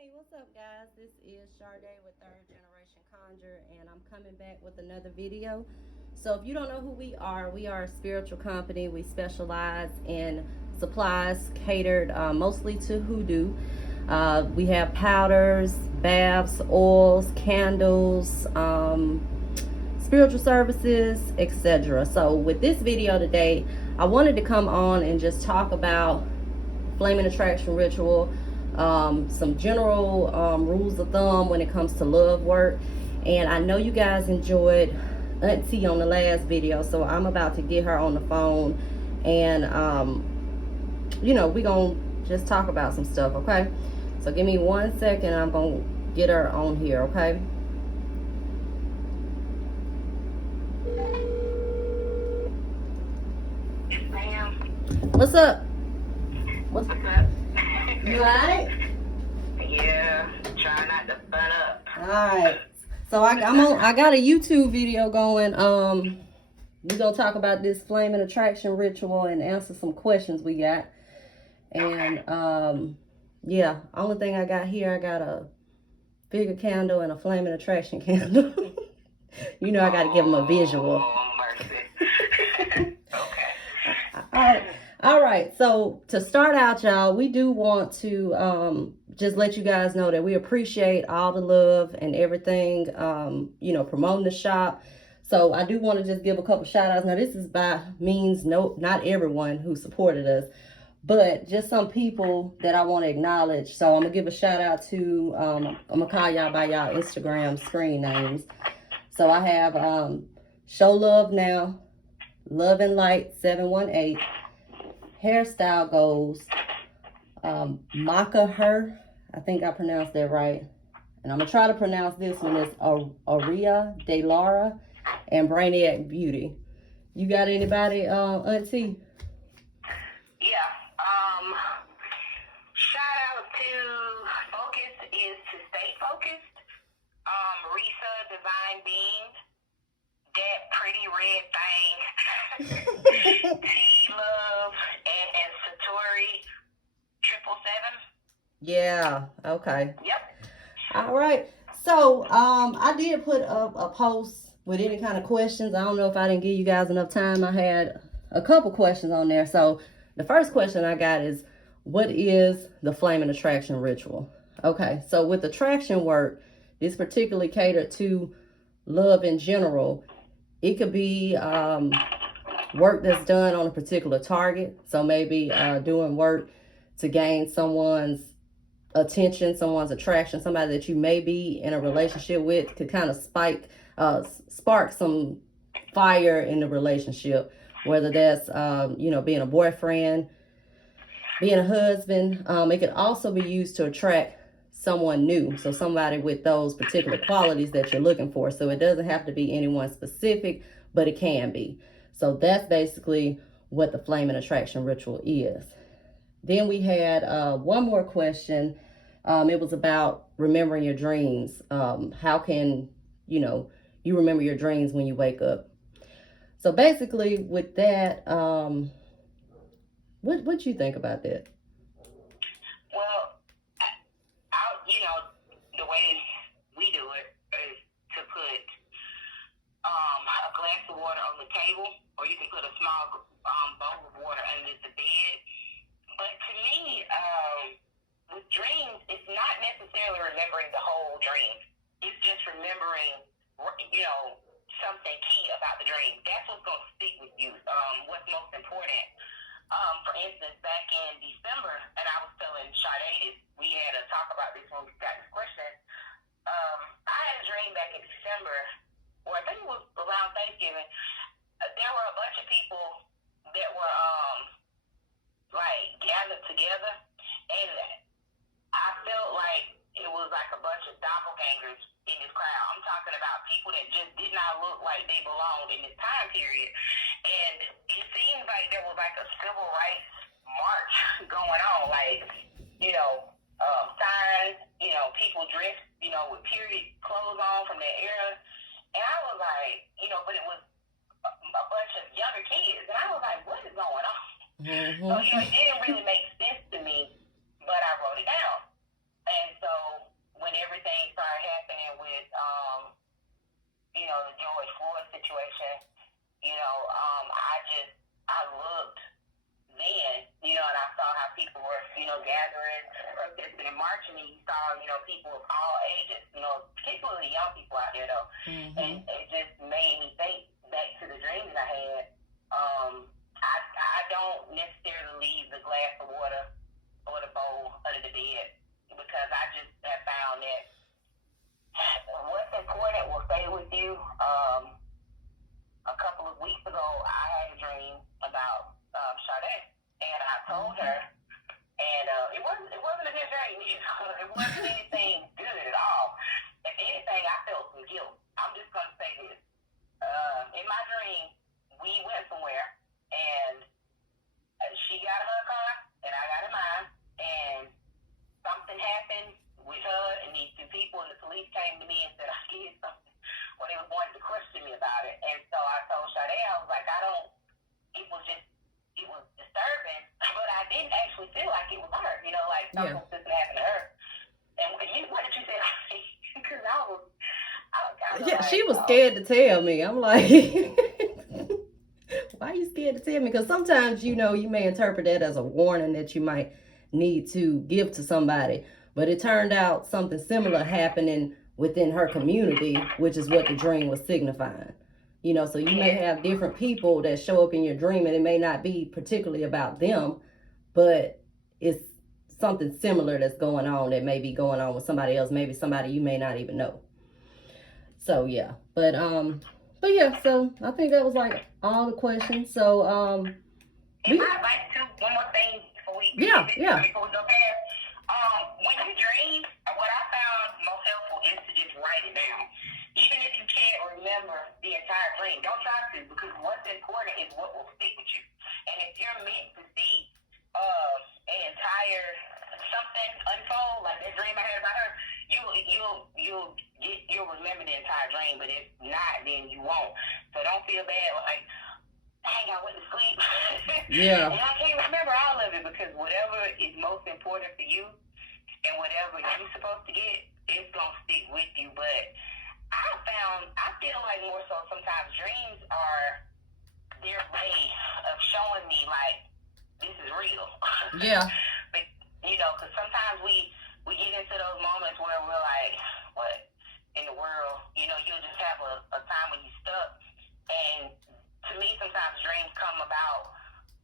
Hey, what's up, guys? This is Sharday with Third Generation Conjure, and I'm coming back with another video. So, if you don't know who we are a spiritual company. We specialize in supplies catered mostly to hoodoo. We have powders, baths, oils, candles, spiritual services, etc. So, with this video today, I wanted to come on and just talk about flaming attraction ritual, some general rules of thumb when it comes to love work. And I know you guys enjoyed Auntie on the last video, so I'm about to get her on the phone, and we're gonna just talk about some stuff. Okay, so give me 1 second, I'm gonna get her on here. Okay. Yes, ma'am. What's up? What's up? You alright? Yeah, trying not to fun up. Alright. So I got a YouTube video going. We're gonna talk about this flaming attraction ritual and answer some questions we got. And yeah, only thing I got here, I got a figure candle and a flaming attraction candle. You know I gotta give them a visual. Oh, mercy. Okay. All right. So to start out, y'all, we do want to just let you guys know that we appreciate all the love and everything, promoting the shop. So I do want to just give a couple shout outs. Now, this is by means, not everyone who supported us, but just some people that I want to acknowledge. So I'm going to give a shout out to, I'm going to call y'all by y'all Instagram screen names. So I have Show Love Now, Love and Light 718, Hairstyle Goals, Maka Her, I think I pronounced that right. And I'm going to try to pronounce this one. It's Aria De Lara and Brainiac Beauty. You got anybody, Auntie? Yeah. Shout out to Focus is to stay focused. Risa Divine Being, that pretty red thing. T-Love and Satori 777. Yeah, okay. Yep. All right. So, I did put up a post with any kind of questions. I don't know if I didn't give you guys enough time. I had a couple questions on there. So, the first question I got is, what is the flaming attraction ritual? Okay, so with attraction work, it's particularly catered to love in general. It could be work that's done on a particular target. So maybe doing work to gain someone's attention, someone's attraction, somebody that you may be in a relationship with, to kind of spark some fire in the relationship, whether that's being a boyfriend, being a husband. It can also be used to attract someone new, so somebody with those particular qualities that you're looking for. So it doesn't have to be anyone specific, but it can be. So that's basically what the flaming attraction ritual is. Then we had one more question. It was about remembering your dreams. How can, you remember your dreams when you wake up? So basically with that, what you think about that? Well, the way we do it is to put a glass of water on the table, or you can put a small bowl of water under the bed. But to me, with dreams, it's not necessarily remembering the whole dream. It's just remembering, something key about the dream. That's what's going to stick with you. What's most important. For instance, back in December, and I was telling Sade this, we had a talk about this when we got this question. I had a dream back in December, or I think it was around Thanksgiving. There were a bunch of people that were gathered together, and I felt like it was like a bunch of doppelgangers in this crowd. I'm talking about people that just did not look like they belonged in this time period. And it seems like there was like a civil rights march going on, signs, people dressed, with period clothes on from that era. And I was like, but it was a bunch of younger kids. And I was like, what is going on? Mm-hmm. So, it didn't really make sense to me, but I wrote it down. And so I looked then, you know, and I saw how people were, you know, gathering, protesting and marching, and you saw, you know, people of all ages, you know, particularly young people out there though, and it just made me think back to the dream that I had. I don't necessarily leave the glass of water or the bowl under the bed because I just have found that what's important will stay with you. A couple of weeks ago, I had a dream about Sade, and I told her, and it wasn't a good dream. It wasn't anything good at all. If anything, I felt some guilt. I'm just gonna say this. In my dream, we went somewhere, and she got her car, and I got in mine, and something happened with her and these two people, and the police came to me and said I did something. Well, they was wanting to question me about it, and so I told Sade, I was like, it was disturbing, but I didn't actually feel like it was her, you know, like something just happened to her. And what did you say? Because I was kind of yeah, like, she was scared to tell me. I'm like, why are you scared to tell me? Because sometimes, you know, you may interpret that as a warning that you might need to give to somebody. But it turned out something similar happening within her community, which is what the dream was signifying. You know, so you may have different people that show up in your dream, and it may not be particularly about them, but it's something similar that's going on that may be going on with somebody else, maybe somebody you may not even know. So yeah, but yeah, so I think that was like all the questions. So I'd like to one more thing before we go past. When you dream, what I found most helpful is to just write it down. Even if you can't remember the entire dream, don't try to, because what's important is what will stick with you. And if you're meant to see an entire something unfold, like that dream I had about her, you'll remember the entire dream. But if not, then you won't. So don't feel bad like, dang, I went to sleep. Yeah. And I can't remember all of it, because whatever is most important for you and whatever you're supposed to get, it's going to stick with you. But I feel like more so sometimes dreams are their way of showing me, like, this is real. Yeah. But, you know, because sometimes we get into those moments where we're like, what in the world? You know, you'll just have a time when you're stuck. And to me, sometimes dreams come about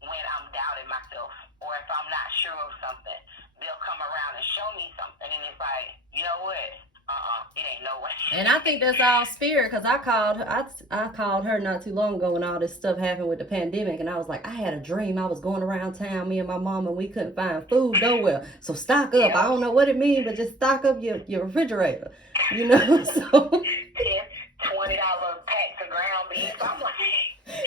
when I'm doubting myself, or if I'm not sure of something, they'll come around and show me something, and it's like, you know what? It ain't no way. And I think that's all spirit, because I called her not too long ago when all this stuff happened with the pandemic, and I was like, I had a dream. I was going around town, me and my mom, and we couldn't find food nowhere. So stock up. I don't know what it means, but just stock up your refrigerator. You know, so $10, $20 packs of ground beef. I'm like,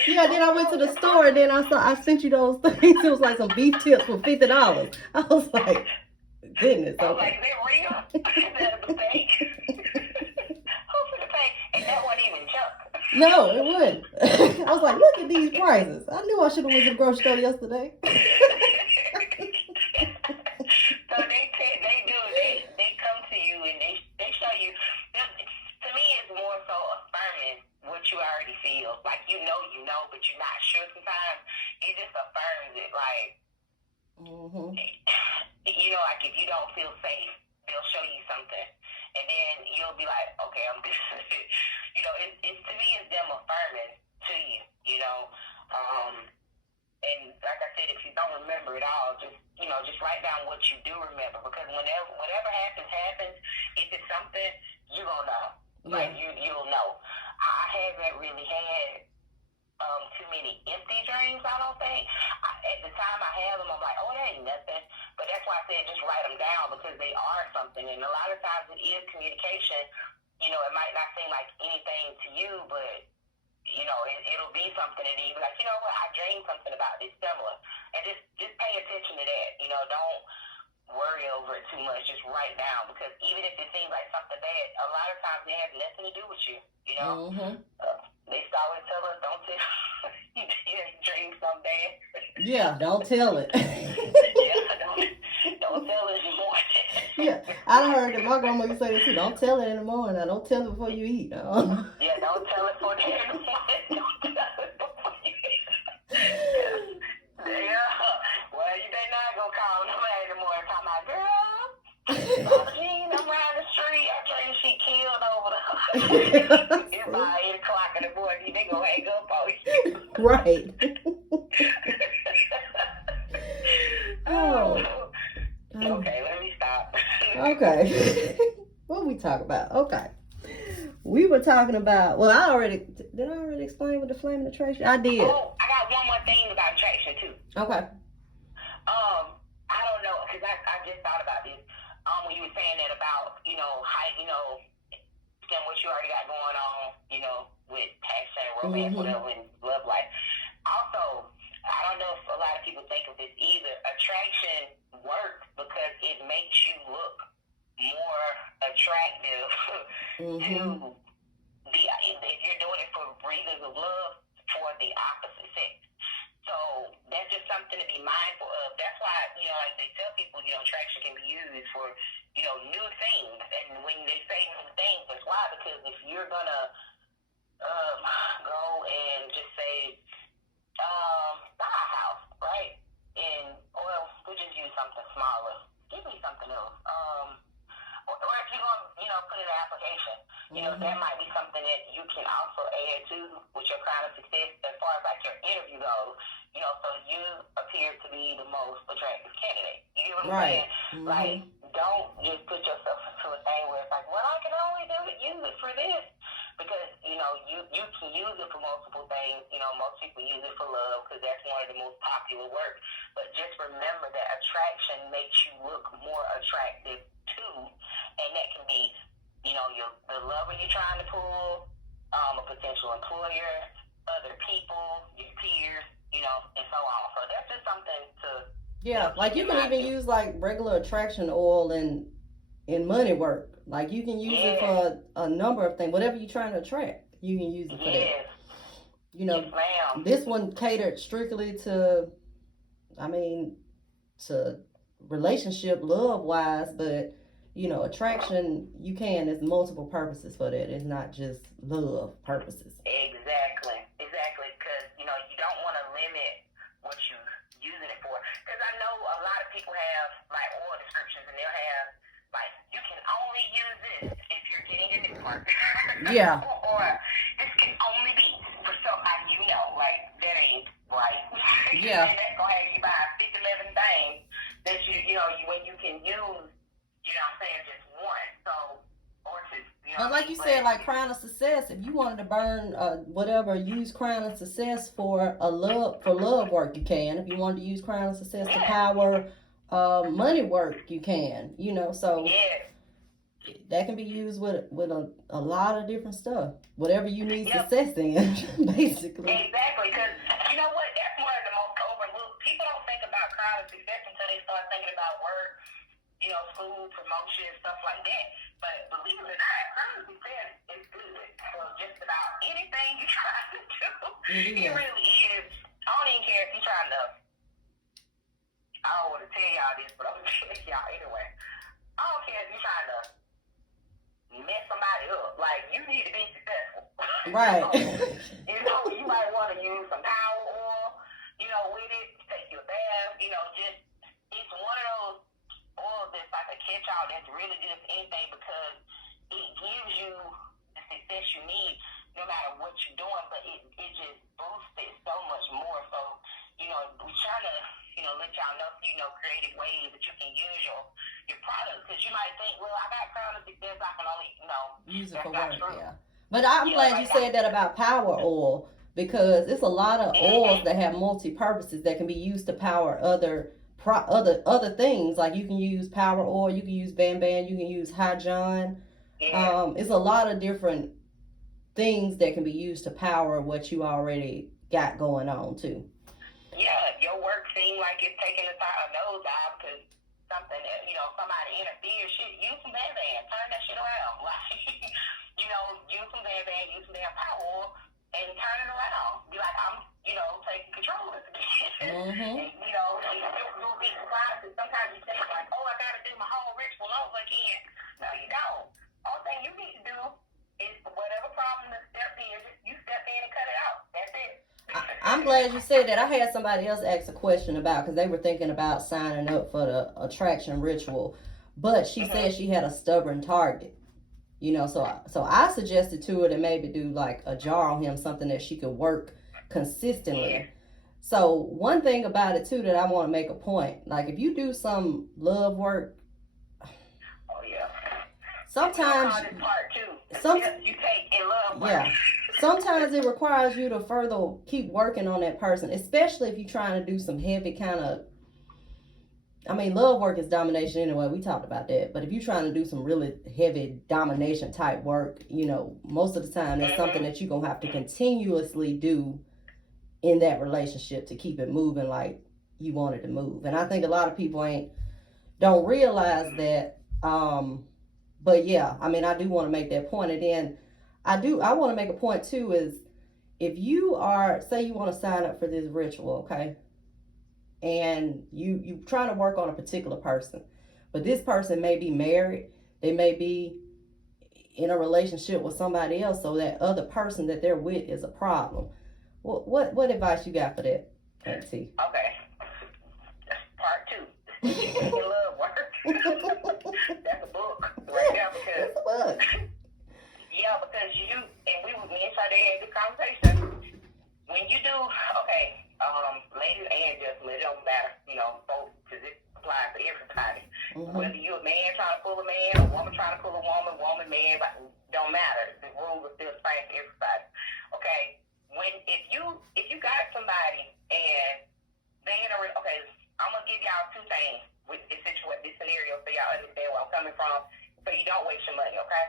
yeah, then I went to the store, and then I sent you those things. It was like some beef tips for $50. I was like, goodness. I was like, is that real? Is that a mistake? Who's the mistake? And that wasn't even Chuck. No, it wouldn't. I was like, look at these prices. I knew I should have went to the grocery store yesterday. So they come to you and they show you. To me, it's more so affirming what you already feel. Like, you know, but you're not sure sometimes. It just affirms it. Like, you know, like if you don't feel safe, they'll show you something. And then you'll be like, okay, I'm good. You know, it's to me, it's them affirming to you, you know. And like I said, if you don't remember it all, just write down what you do remember, because whatever happens, if it's something, you're going to know. Like, you'll know. I haven't really had too many empty dreams, I don't think. At the time I have them, I'm like, oh, that ain't nothing. But that's why I said just write them down, because they are something. And a lot of times it is communication. You know, it might not seem like anything to you, but, you know, it'll be something. And you'll be like, you know what, I dreamed something about this similar. And just pay attention to that. You know, don't worry over it too much. Just write down, because even if it seems like something bad, a lot of times it has nothing to do with you, you know. They always tell us, don't tell you dream something bad. Yeah, don't tell it. Don't tell it anymore. Yeah, I heard that my grandma used to say that too. Don't tell it in the morning. Now, don't tell it before you eat. Yeah, don't tell it before dinner in the morning. Don't tell it before you eat. It's about 8 o'clock in the morning. They gonna hang up on you. Right. Oh. Okay, let me stop. Okay. What we talk about? Okay. We were talking about. Well, did I already explain what the flaming attraction? I did. Oh, I got one more thing about attraction too. Okay. I don't know, because I just thought about this. When you were saying that about, height, than what you already got going on, with passion, romance, whatever, and love life. Also, I don't know if a lot of people think of this either. Attraction works because it makes you look more attractive to if you're doing it for reasons of love for the opposite sex. So that's just something to be mindful of. That's why, like they tell people, attraction can be used for, new things. And when they say new things, that's why, because if you're gonna go and just say, buy a house, right? And we'll just use something smaller. Give me something else. Or if you're gonna, put in an application, that might be something that you can also add to with your crown of success as far as like your interview goes. So you appear to be the most attractive candidate. You get what I'm saying? Like, don't just put yourself into a thing where it's like, well, I can only use it for this. Because, you can use it for multiple things. Most people use it for love because that's one of the most popular works. But just remember that attraction makes you look more attractive too. And that can be, the lover you're trying to pull, a potential employer, other people, your peers, and so on. So that's just something to... Yeah, like you can even use like regular attraction oil in money work. Like you can use it for a number of things. Whatever you're trying to attract, you can use it for that. Yes, this one catered strictly to relationship, love wise, but attraction, you can. There's multiple purposes for that. It's not just love purposes. Exactly. Because, you don't want to limit what you using it for. Because I know a lot of people have, like, oil descriptions, and they'll have, like, you can only use this if you're getting a new one. Yeah. Or this can only be for somebody like, that ain't right. Yeah. And that's going to have you buy 50, 11 things that when you can use, just one. So, or two. But like you said, like crown of success, if you wanted to burn use crown of success for love work, you can. If you wanted to use crown of success to power money work, you can. So that can be used with a lot of different stuff. Whatever you need success in, basically. Exactly, because you know what? That's one of the most overlooked. People don't think about crown of success until they start thinking about work, school, promotion, stuff like that. But believe it or not, crown of success is good for just about anything you try to do. It really is. I don't even care if you're trying to... I don't want to tell y'all this, but I'm going to tell y'all anyway. I don't care if you're trying to mess somebody up. Like, you need to be successful. Right. You might want to use some power oil, with it, take your bath, just, it's one of those oils that's like a catch-all that's really good for anything because it gives you the success you need no matter what you're doing, but it just boosts it so much more. So, we're trying to, let y'all know, creative ways that you can use your product. Because you might think, well, I got crown of success, I can only, use it for work, yeah. But I'm glad you said that about power oil, because it's a lot of oils that have multi-purposes that can be used to power other things. Like you can use power oil, you can use Van Ban, you can use Hydron. It's a lot of different things that can be used to power what you already got going on too. Yeah, your work seems like it's taking a nosedive because something, somebody interferes. Use some Van Ban, turn that shit around. Like, use some Van Ban, use some damn power oil, and turn it around. Be like, I'm, taking control of this again. And, you'll be surprised because sometimes you think like, oh, I got to do my whole ritual over again. No, you don't. All thing you need to do is whatever problem the step is, you step in and cut it out. That's it. I'm glad you said that. I had somebody else ask a question about, because they were thinking about signing up for the attraction ritual, but she said she had a stubborn target. You know, so I suggested to her to maybe do like a jar on him, something that she could work consistently. Yeah. So one thing about it too that I want to make a point, like if you do some love work, Oh yeah. sometimes Call this part two. some Steps you take in love work. yeah, sometimes it requires you to further keep working on that person, especially if you're trying to do some heavy kind of. I mean, love work is domination anyway. We talked about that. But if you're trying to do some really heavy domination type work, you know, most of the time that's something that you're going to have to continuously do in that relationship to keep it moving like you want it to move. And I think a lot of people don't realize that. But yeah, I mean, I do want to make that point. And then I want to make a point too is if you are, say you want to sign up for this ritual, okay? And you trying to work on a particular person, but this person may be married, they may be in a relationship with somebody else, so that other person that they're with is a problem. What advice you got for that, Auntie? Okay, part two. Love work. That's a book right there because. That's a book. Yeah, because me and Sade had this conversation. When you do, okay, ladies and gentlemen, it don't matter, you know, both, because it applies to everybody. Mm-hmm. Whether you're a man trying to pull a man, a woman trying to pull a woman, man, don't matter. The rules are still the same for everybody. Okay, if you got somebody and they okay, I'm gonna give y'all two things with this scenario so y'all understand where I'm coming from, so you don't waste your money. Okay,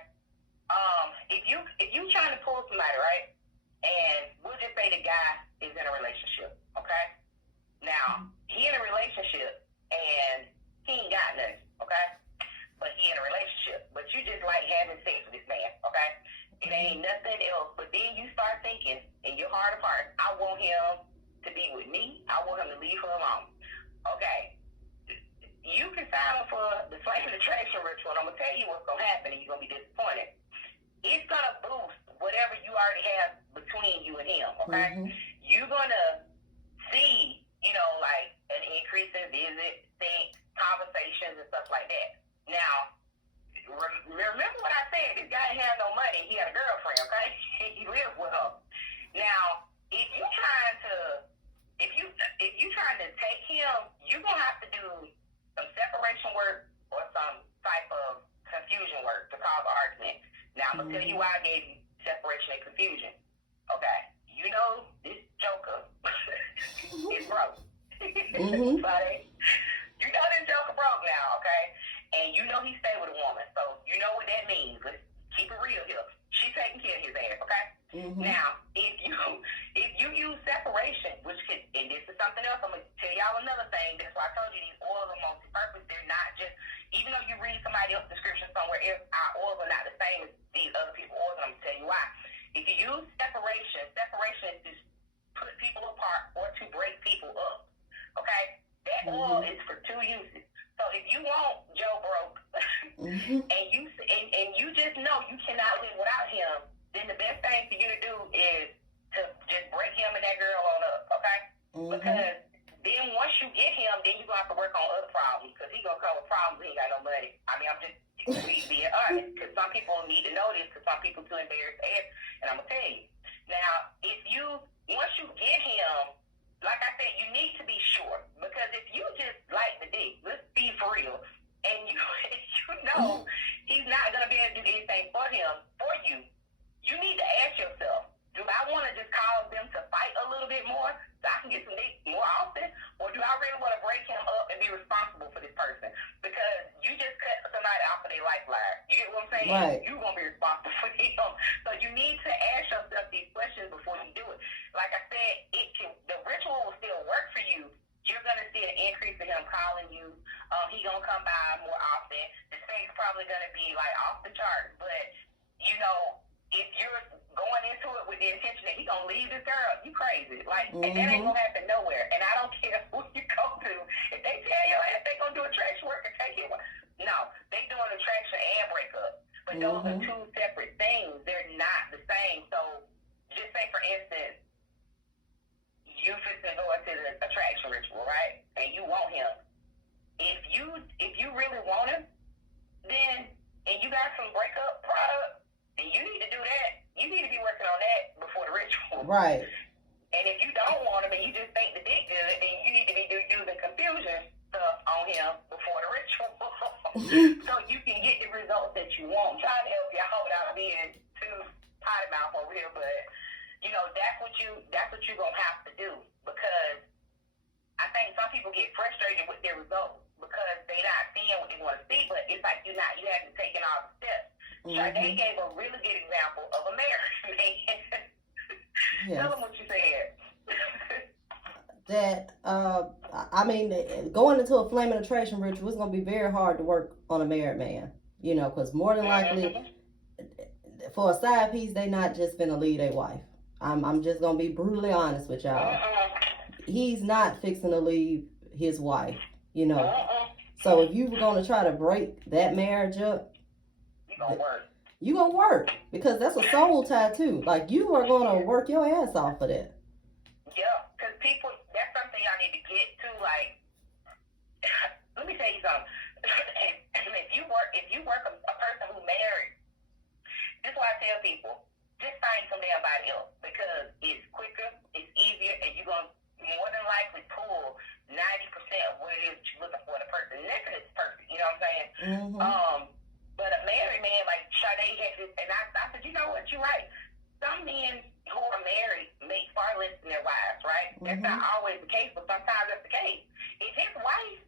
if you trying to pull somebody, right? And we'll just say the guy is in a relationship, okay? Now, he in a relationship, and he ain't got nothing, okay? But he in a relationship. But you just like having sex with this man, okay? It ain't nothing else. But then you start thinking, in your heart of hearts, I want him to be with me. I want him to leave her alone. Okay. You can sign up for the flame and attraction ritual, and I'm going to tell you what's going to happen, and you're going to be disappointed. It's going to boost whatever you already have between you and him, okay? Mm-hmm. You're going to see, you know, like an increase in visits, conversations, and stuff like that. Now, remember what I said. This guy had no money. He had a girlfriend, okay? He lived with her. Now, if you trying to take him, you're going to have to do some separation work or some type of confusion work to cause argument. Now, I'm going to tell you why I gave you separation and confusion. Okay. You know, this joker is broke. Mm-hmm. You know this joker broke now, okay? And you know he stayed with a woman. So you know what that means. Let's keep it real here. She's taking care of his ass, okay? Mm-hmm. Now, if you use separation, which could, and this is something else, I'm going to tell y'all another thing. That's why I told you these oils are multi-purpose. They're not just, even though you read somebody else's description somewhere else, our oils are not the same as these other people's oils, and I'm going to tell you why. If you use separation is to put people apart or to break people up, okay? That oil is for two uses. So if you want Joe broke, and you just know you cannot live without him, then the best thing for you to do is to just break him and that girl on up, okay? Mm-hmm. Because then once you get him, then you're going to have to work on other problems, because he's going to come with problems. He ain't got no money. I mean, I'm just being honest, because some people need to know this, because some people too embarrassed to ask, and I'm going to tell you. Now, once you get him, like I said, you need to be sure, because if you just like the dick, let's be for real, and you know he's not going to be able to do anything for you, you need to ask yourself, do I want to just cause them to fight a little bit more so I can get some dick more often, or do I really want to break him up and be responsible for this person? Because you just cut somebody off of their lifeline. You get what I'm saying? Right. You're going to be responsible for him. So you need to ask yourself these questions before you do it. Like I said, the ritual will still work for you. You're going to see an increase in him calling you. He's going to come by more often. The sex probably going to be like off the charts. But, you know, if you're going into it with the intention that he's going to leave this girl, you crazy. Like, and that ain't going to happen nowhere. And I don't care who you go to. If they tell you they're going to do attraction work and take it, no, they doing attraction and breakup. But those are two separate things. They're not the same. So just say, for instance, you just go into the attraction ritual, right? And you want him. If you really want him, then and you got some breakup product, then you need to do that. You need to be working on that before the ritual. Right. And if you don't want him and you just think the dick good, then you need to be using confusion stuff on him before the ritual. So you can get the results that you want. I'm trying to help y'all without being too potty mouth over here, but you know, that's what you're gonna have to do, because I think some people get frustrated with their results because they're not seeing what they want to see, but it's like you haven't taken all the steps. Sade gave a really good example of a marriage man. Yes. Tell them what you said. That I mean, going into a flame penetration ritual, it's gonna be very hard to work on a married man, you know, because more than likely, for a side piece, they not just gonna leave their wife. I'm just gonna be brutally honest with y'all. He's not fixing to leave his wife, you know. So if you were gonna try to break that marriage up, you gonna work because that's a soul tie too. Like, you are gonna work your ass off for that. Yeah, because people, that's something y'all need to get to. Like, let me tell you something. if you work a person who married, this is why I tell people, just find some damn body else, because it's quicker, it's easier, and you're gonna more than likely pull 90% of what it is that you're looking for in a person. Nothing is perfect, you know what I'm saying? But a married man, like Sade had this, and I said, you know what, you're right. Some men who are married make far less than their wives, right? That's not always the case, but sometimes that's the case. If his wife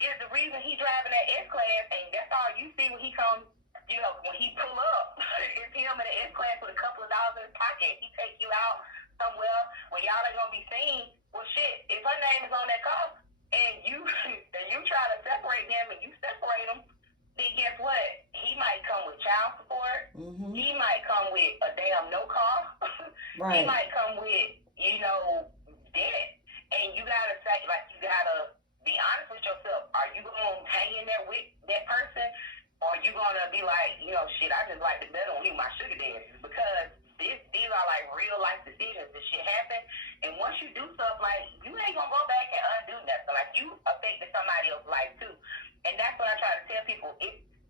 is the reason he's driving that S-Class, and that's all you see when he comes, you know, when he pull up, it's him in an S-Class with a couple of dollars in his pocket. He take you out somewhere where y'all ain't gonna be seen. Well, shit, if her name is on that car, and you try to separate them, and you separate them, then guess what? He might come with child support. He might come with a damn no car. Right. He might come with, you know, debt. And you gotta say, like, you gotta be honest with yourself. Are you gonna hang in there with that person? Or are you gonna be like, you know, shit, I just like to bet on you, my sugar daddies? Because these are like real life decisions. This shit happen. And once you do stuff, like, you ain't gonna go back and undo nothing. Like, you affected somebody else's life too. And that's what I try to tell people.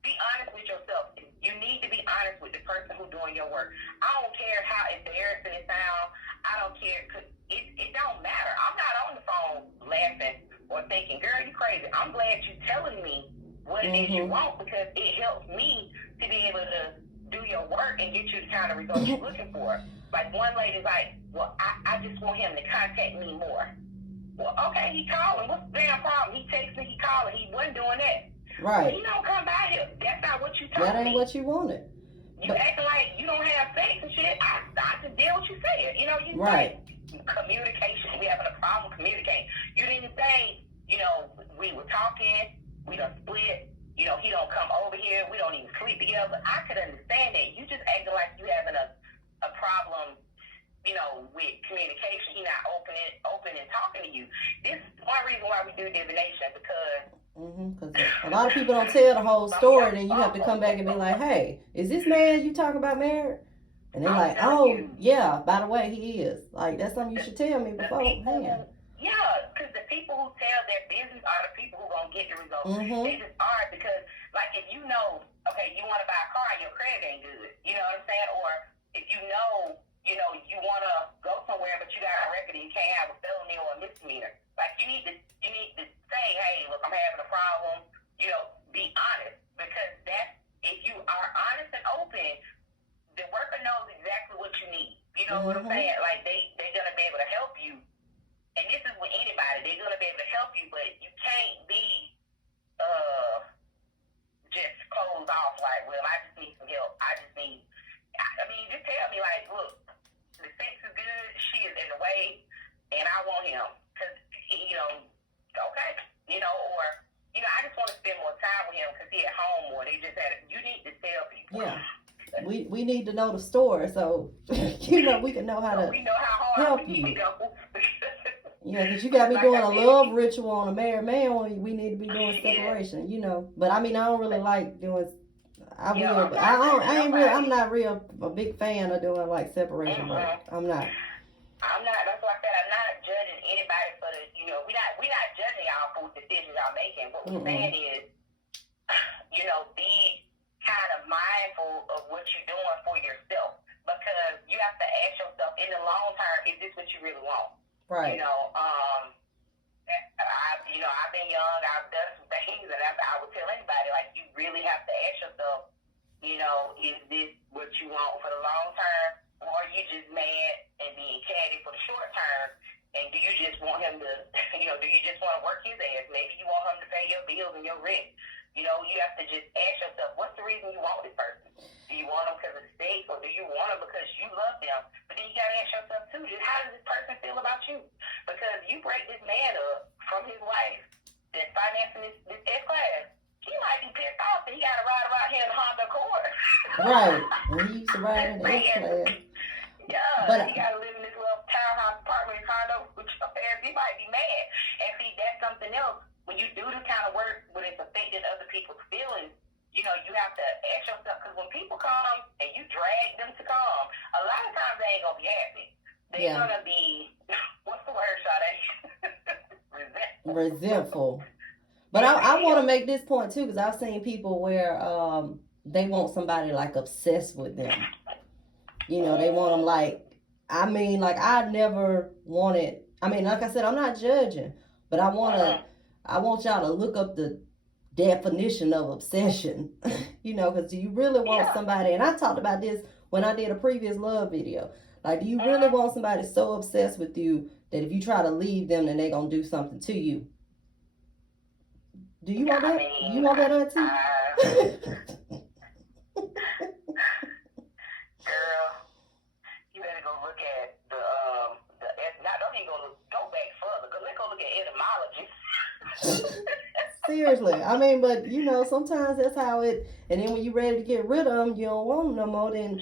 Be honest with yourself. You need to be honest with the person who's doing your work. I don't care how embarrassing it sounds. I don't care. Cause it don't matter. I'm not on the phone laughing or thinking, girl, you crazy. I'm glad you telling me what it is you want, because it helps me to be able to do your work and get you the kind of results you're looking for. Like, one lady's like, well, I just want him to contact me more. Well, okay, he calling. What's the damn problem? He texts me, he calling. He wasn't doing that. Right. Well, he don't come by here. That's not what you told me. That ain't what you wanted. You acting like you don't have sex and shit. I just did what you said. You know, you right. Say communication. We having a problem communicating. You didn't say, you know, we were talking, we done split. You know, he don't come over here. We don't even sleep together. I could understand that. You just acting like you having a problem, you know, with communication. He not open and talking to you. This is one reason why we do divination, because because a lot of people don't tell the whole story, then you have to come back and be like, hey, is this man you talking about married? And they're like, oh, yeah, by the way, he is. Like, that's something you should tell me beforehand. Yeah, because the people who tell their business are the people who going to get the results. They just are, because, like, if you know, okay, you want to buy a car and your credit ain't good, you know what I'm saying? Or if you know, you want to go somewhere, but you got a record and you can't have a felony or a misdemeanor. Like, you need to say, hey, look, I'm having a problem. You know, be honest, because if you are honest and open, the worker knows exactly what you need. You know what I'm saying? Like, they're going to be able to help you. And this is with anybody. They're going to be able to help you, but you can't be just closed off like, well, I just need some help. I mean, just tell me, like, look, the sex is good, she is in the way, and I want him. Because, you know, okay, you know, or, you know, I just want to spend more time with him because he at home more. They just you need to tell people. Yeah. We need to know the story, so, you know, we can know how to help you. Yeah, because you got me doing a love ritual on a married man when we need to be doing separation, you know. But I mean, I don't really like doing. I will, but I'm not a big fan of doing like separation work. I'm not. That's why I said I'm not judging anybody for the. You know, we're not judging y'all for the decisions y'all making. What we're saying is, you know, these kind mindful of what you're doing for yourself, because you have to ask yourself in the long term, is this what you really want? Right. I've been young, I've done some things, and I would tell anybody, like, you really have to ask yourself, is this what you want for the long term, or are you just mad and being catty for the short term? And do you just want him to, do you just want to work his ass? Maybe you want him to pay your bills and your rent. You have to just ask yourself, what's the reason you want this person? Do you want them because of stakes, or do you want them because you love them? But then you got to ask yourself, too, how does this person feel about you? Because you break this man up from his wife that's financing this S-Class. He might be pissed off that he got to ride around here in a Honda Accord. Right. And he used to ride in the S-Class. Yeah, but he got to live in this little townhouse apartment condo with your ass. He might be mad. And see, that's something else. When you do this kind of work, when it's affecting other people's feelings, you have to ask yourself, because when people come and you drag them to come, a lot of times they ain't going to be happy. They're going to be, what's the word, Sade? Resentful. But I want to make this point, too, because I've seen people where they want somebody, like, obsessed with them. They want them, like, I never wanted, like I said, I'm not judging, but I want y'all to look up the definition of obsession, because do you really want somebody, and I talked about this when I did a previous love video, like, do you really want somebody so obsessed with you that if you try to leave them, then they're going to do something to you? Do you want that? You want that, Auntie? Girl, you better go look at don't even go back further, because let's go look at etymology. Seriously, but sometimes that's how it. And then when you're ready to get rid of them, you don't want them no more. Then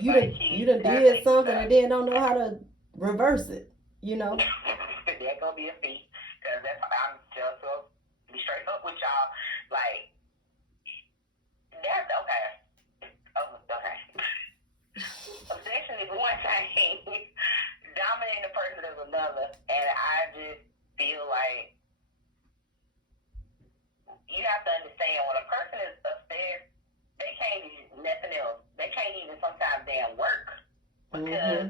you done did something and then don't know how to reverse it. That's gonna be a feat, because I'm just gonna be straight up with y'all. Like, that's okay. Okay. Obsession is one thing. Dominating a person is another, and I just feel like you have to understand, when a person is upstairs, they can't do nothing else. They can't even sometimes damn work, because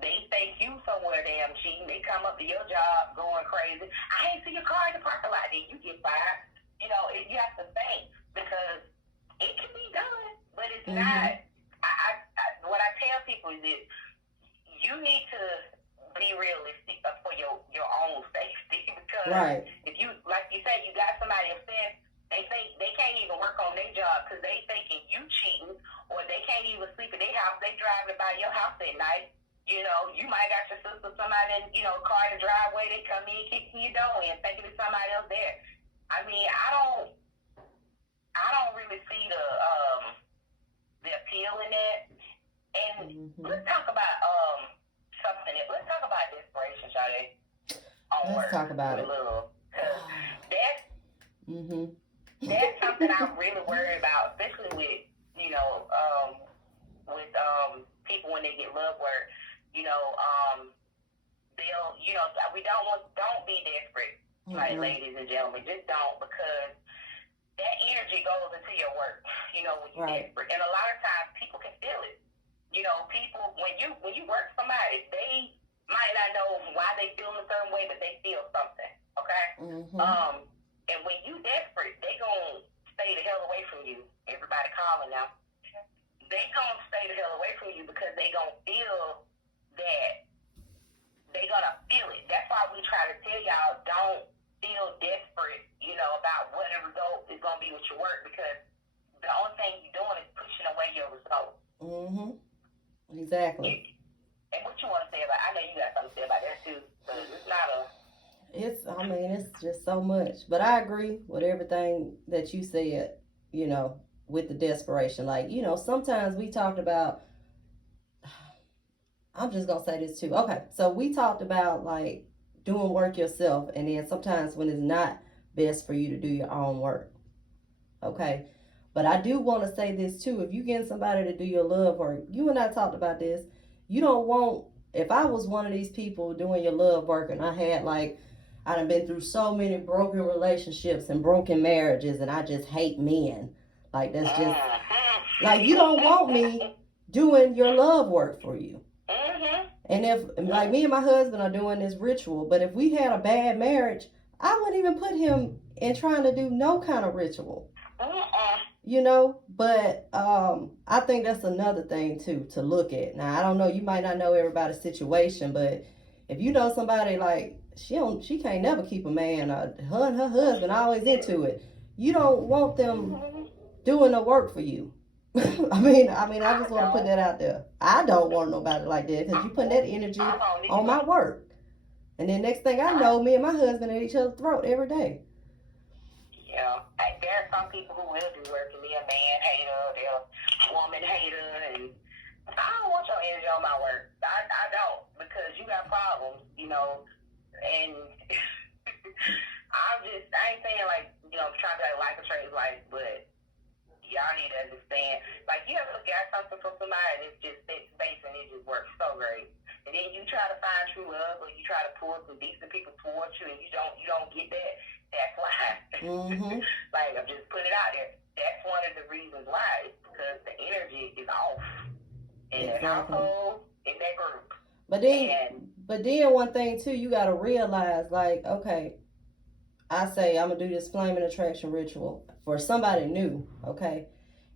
they think you somewhere damn cheating. They come up to your job going crazy. I ain't see your car in the parking lot. Then you get fired. You have to think, because it can be done, but it's not. What I tell people is that you need to be realistic for your own safety, because if you, like you said, you got somebody upset, they think they can't even work on their job because they thinking you cheating, or they can't even sleep in their house. They driving by your house at night. You might got your sister, somebody in, car in the driveway. They come in, kicking your door in, thinking there's somebody else there. I don't really see the appeal in that. And let's talk about something. Let's talk about desperation, Sade. Let's talk about it. That's something I'm really worried about, especially with people when they get love work. Don't be desperate, like, ladies and gentlemen, just don't, because that energy goes into your work. When you're desperate, and a lot of times people can feel it. People, when you work somebody, they might not know why they feel a certain way, but they feel something. Okay. And when you desperate, they gonna stay the hell away from you. Everybody calling now. They gonna stay the hell away from you, because they gonna feel that. They gonna feel it. That's why we try to tell y'all, don't feel desperate, about what the result is gonna be with your work, because the only thing you're doing is pushing away your result. Exactly. And what you want to say about? I know you got something to say about that too, but it's not a. It's just so much. But I agree with everything that you said, with the desperation. Like, sometimes we talked about, I'm just going to say this too. Okay, so we talked about, like, doing work yourself, and then sometimes when it's not best for you to do your own work. Okay, but I do want to say this too. If you get somebody to do your love work, you and I talked about this, you don't want, if I was one of these people doing your love work, and I done been through so many broken relationships and broken marriages, and I just hate men. Like, that's just, Like, you don't want me doing your love work for you. Mm-hmm. And if, like, me and my husband are doing this ritual, but if we had a bad marriage, I wouldn't even put him in trying to do no kind of ritual. You know, but I think that's another thing too to look at. Now, I don't know, you might not know everybody's situation, but if you know somebody like she can't never keep a man, her and her husband always into it, you don't want them doing the work for you. I just want to put that out there. I don't want nobody like that because you put that energy on my work, and then next thing I know, me and my husband at each other's throat every day. Yeah, there are some people who will do work and they're a man hater, they're a woman hater, and I don't want your energy on my work. I don't, because you got problems, you know, and I ain't saying like, you know, trying to like a trade life, but y'all need to understand, like, you ever got something from somebody and it's just it's base and it just works so great. And then you try to find true love or you try to pull some decent people towards you and you don't get that. That's why. Mm-hmm. Like, I'm just putting it out there. That's one of the reasons why. It's because the energy is off in the household, in that group. But then one thing too, you gotta realize, like, okay, I say I'm gonna do this flaming attraction ritual for somebody new, okay?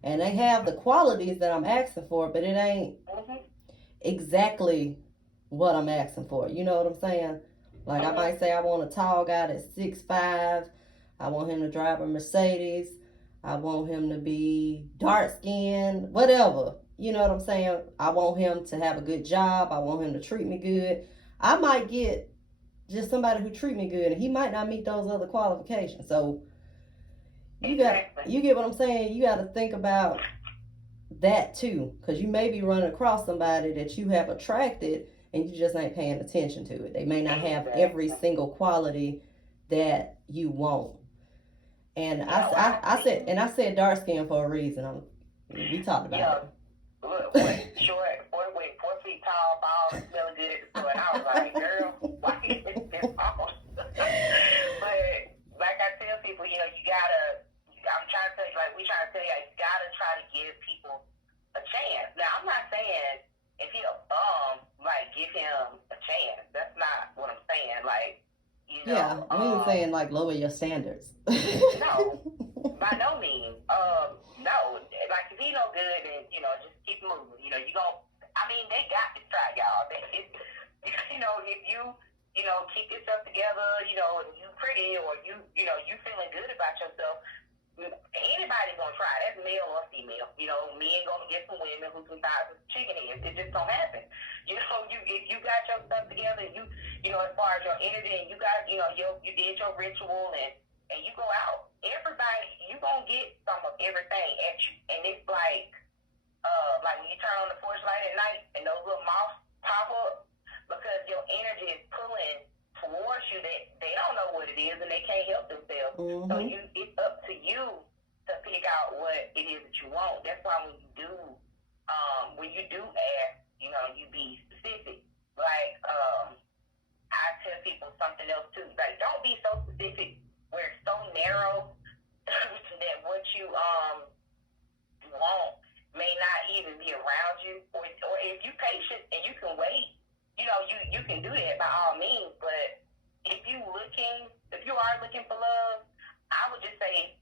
And they have the qualities that I'm asking for, but it ain't exactly what I'm asking for. You know what I'm saying? Like, I might say I want a tall guy that's 6'5". I want him to drive a Mercedes. I want him to be dark skinned, whatever. You know what I'm saying? I want him to have a good job. I want him to treat me good. I might get just somebody who treat me good, and he might not meet those other qualifications. So you get what I'm saying? You got to think about that too, because you may be running across somebody that you have attracted and you just ain't paying attention to it. They may not have every single quality that you want. And I said dark skin for a reason. We talked about it. Look, short, 4 feet tall, bald, smelling good at the store. And I was like, girl, why is this awful? But like I tell people, you know, I'm trying to tell you, like we trying to tell you, you gotta try to give people a chance. Now, I'm not saying if he a bum, like, give him a chance. That's not what I'm saying. Like, you know. Yeah, we ain't saying like lower your standards. No, by no means. No, like if he no good, then you know just keep moving. You know they got to try, y'all. You know if you know keep yourself together, you know and you pretty or you feeling good about yourself. Anybody's gonna try. That's male or female. You know, men gonna get some women who can buy some chicken eggs. It just don't happen. You know, if you got your stuff together, you know, as far as your energy, and you got, you know, you did your ritual and you go out. Everybody, you gonna get some of everything at you, and it's like when you turn on the porch light at night and those little moths pop up because your energy is pulling towards you that they don't know what it is and they can't help themselves. Mm-hmm. So it's up to you to figure out what it is that you want. That's why when you do ask, you know, you be specific. Like I tell people something else too. Like don't be so specific where it's so narrow that what you want may not even be around you, or if you patient and you can wait, you know, you can do that by all means. But if you are looking for love, I would just say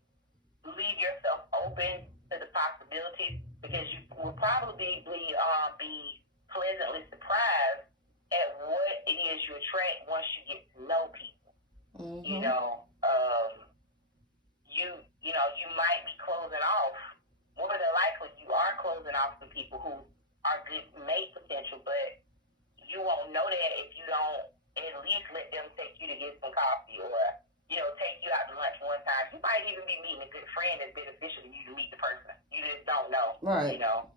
leave yourself open to the possibilities because you will probably be pleasantly surprised at what it is you attract once you get to know people. Mm-hmm. You know, you might be closing off. More than likely, you are closing off some people who are good mate potential, but you won't know that if you don't at least let them take you to get some coffee or, you know, take you out to lunch one time. You might even be meeting a good friend that's beneficial to you to meet the person. You just don't know. Right. You know,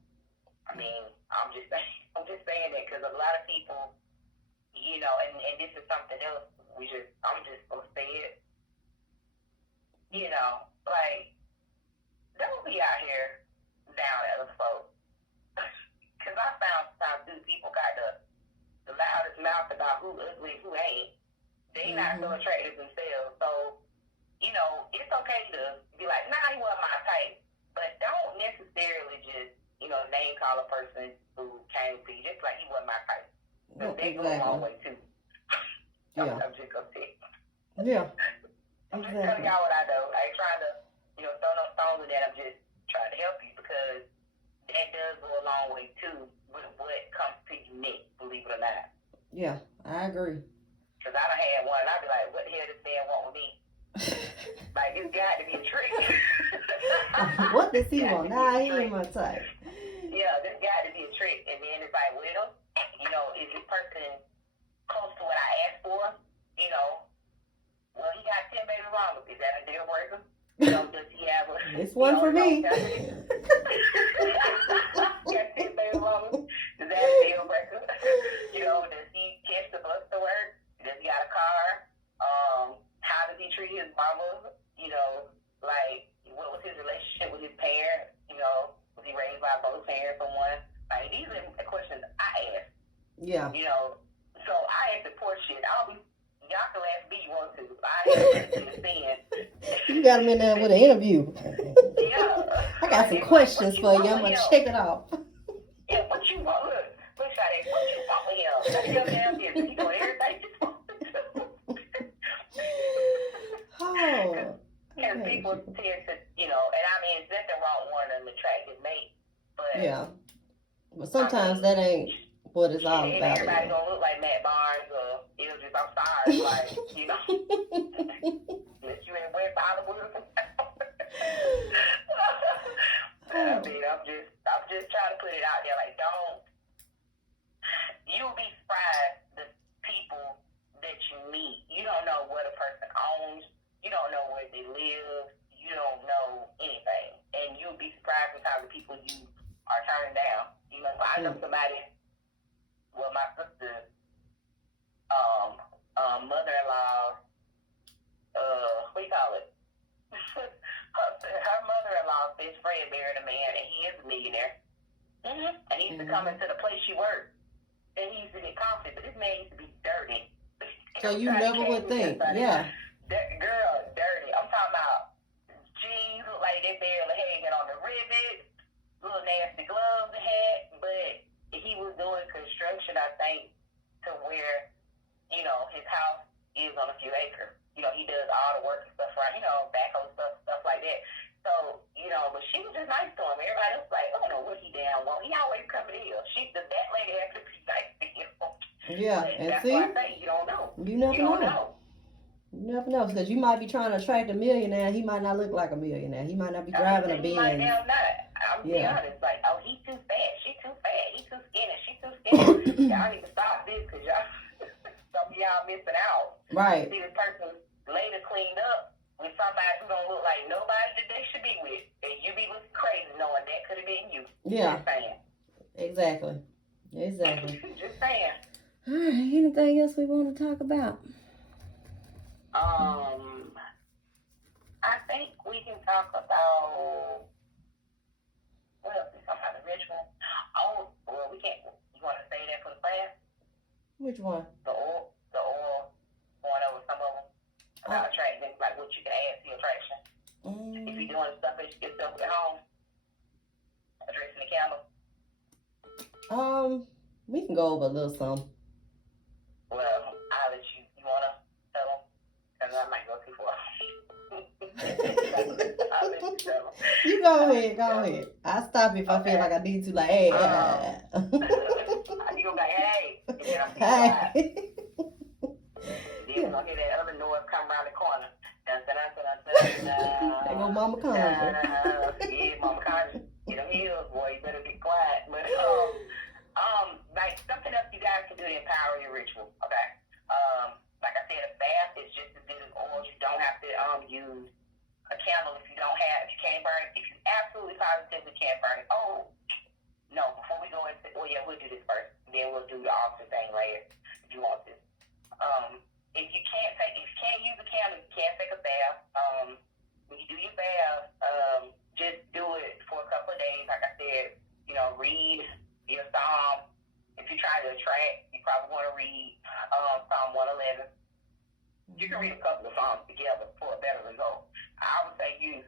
I mean, I'm just saying that because a lot of people, you know, and this is something else. I'm just gonna say it. You know, like, don't be out here down at other folks. Because I found sometimes people got the loudest mouth about who ugly, who ain't. They not so attractive themselves. So, you know, it's okay to be like, nah, he wasn't my type. But don't necessarily necessarily just, name call a person who came to you, just like he wasn't my type. So that goes a long way too. Yeah. I'm just gonna say. Yeah. I'm just telling y'all what I know. I ain't trying to, throw no stones with that. I'm just trying to help you because that does go a long way too with what comes to you next, believe it or not. Yeah, I agree. Because I done had one and I'd be like, what the hell this man want with me? Like, it's got to be a trick. What does he want? Nah, he ain't my type. Yeah, there's got to be a trick. And then it's like, well, is this person close to what I asked for? Well, he got 10 baby mamas. Is that a deal breaker? Does he have a... It's one for me. Got 10 baby mamas. Is that a deal breaker? Does he catch the bus to work? Does he got a car? How does he treat his mama? Like, what was his relationship with his parents? Was he raised by both parents or one? Like, these are the questions I ask. Yeah. So I ask the poor shit. Y'all can ask me you want to. I ask you got him in there with an interview. Yeah. I got some questions for you. I'm going to check it off. Yeah, what you want? Look, Sade, what you want with him? That's your damn business. You know everything you supposed to do. Oh. And people tend to, and I mean, there's nothing wrong with wanting an attractive mate, but yeah, but sometimes that ain't what it's all and about. Everybody gonna look like Matt Barnes or Idris. I'm sorry, like unless you ain't West Hollywood. I mean, I'm just trying to put it out there. Like, you'll be surprised the people that you meet. You don't know what a person owns. You don't know where they live. You don't know anything. And you'll be surprised sometimes the people you are turning down. I know somebody, well, my sister's mother-in-law, what do you call it? her mother-in-law's best friend married a man, and he is a millionaire. Mm-hmm. And he used to come into the place she worked, and he used to get coffee, but this man used to be dirty. So you never would think, yeah. That girl, dirty. I'm talking about jeans look like they barely hanging on the rivet, little nasty gloves they had, but he was doing construction, I think, to where, his house is on a few acres. He does all the work and stuff, right? Backhoe stuff like that. So, but she was just nice to him. Everybody else was like, I don't know what he damn want. He always coming in. That lady has to be nice to him. Yeah, but and that's see, why I say you don't know. You never know. You never know, because you might be trying to attract a millionaire. He might not look like a millionaire. He might not be driving a Benz. He might not. I'm being honest. Like, oh, he's too fat. She too fat. He too skinny. She too skinny. Y'all need to stop this because some of y'all missing out. Right. See this person later cleaned up with somebody who don't look like nobody that they should be with, and you be looking crazy knowing that could have been you. Yeah. Just saying. Exactly. Just saying. All right. Anything else we want to talk about? I think we can talk about what else? Some kind of ritual. Oh, well, we can't. You want to say that for the class? Which one? The oil, going over some of them about attracting, like what you can add to your attraction. If you're doing stuff that you get stuff at home, addressing the candle. We can go over a little something. Well, I'll let you. You wanna tell them? Because I might go too far. I'll let you tell them. You go ahead. I'll stop if I feel like I need to. Like, hey. You gonna be like, hey. Hey. Then we're gonna hear that other noise come around the corner. There go Mama Conjure. Yeah, Mama Conjure. Get them heels, boy. You better get quiet. But like something else you guys can do to empower your ritual. Okay. Like I said, a bath is just as good as oils. You don't have to use a candle if you can't burn it. If you absolutely positively can't burn it. Oh no! Before we go into, we'll do this first. Then we'll do the altar thing later if you want to. If you can't use a candle, you can't take a bath. When you do your bath, just do it for a couple of days. Like I said, read your psalm. If you're trying to attract, you probably want to read Psalm 111. You can read a couple of psalms together for a better result. I would say use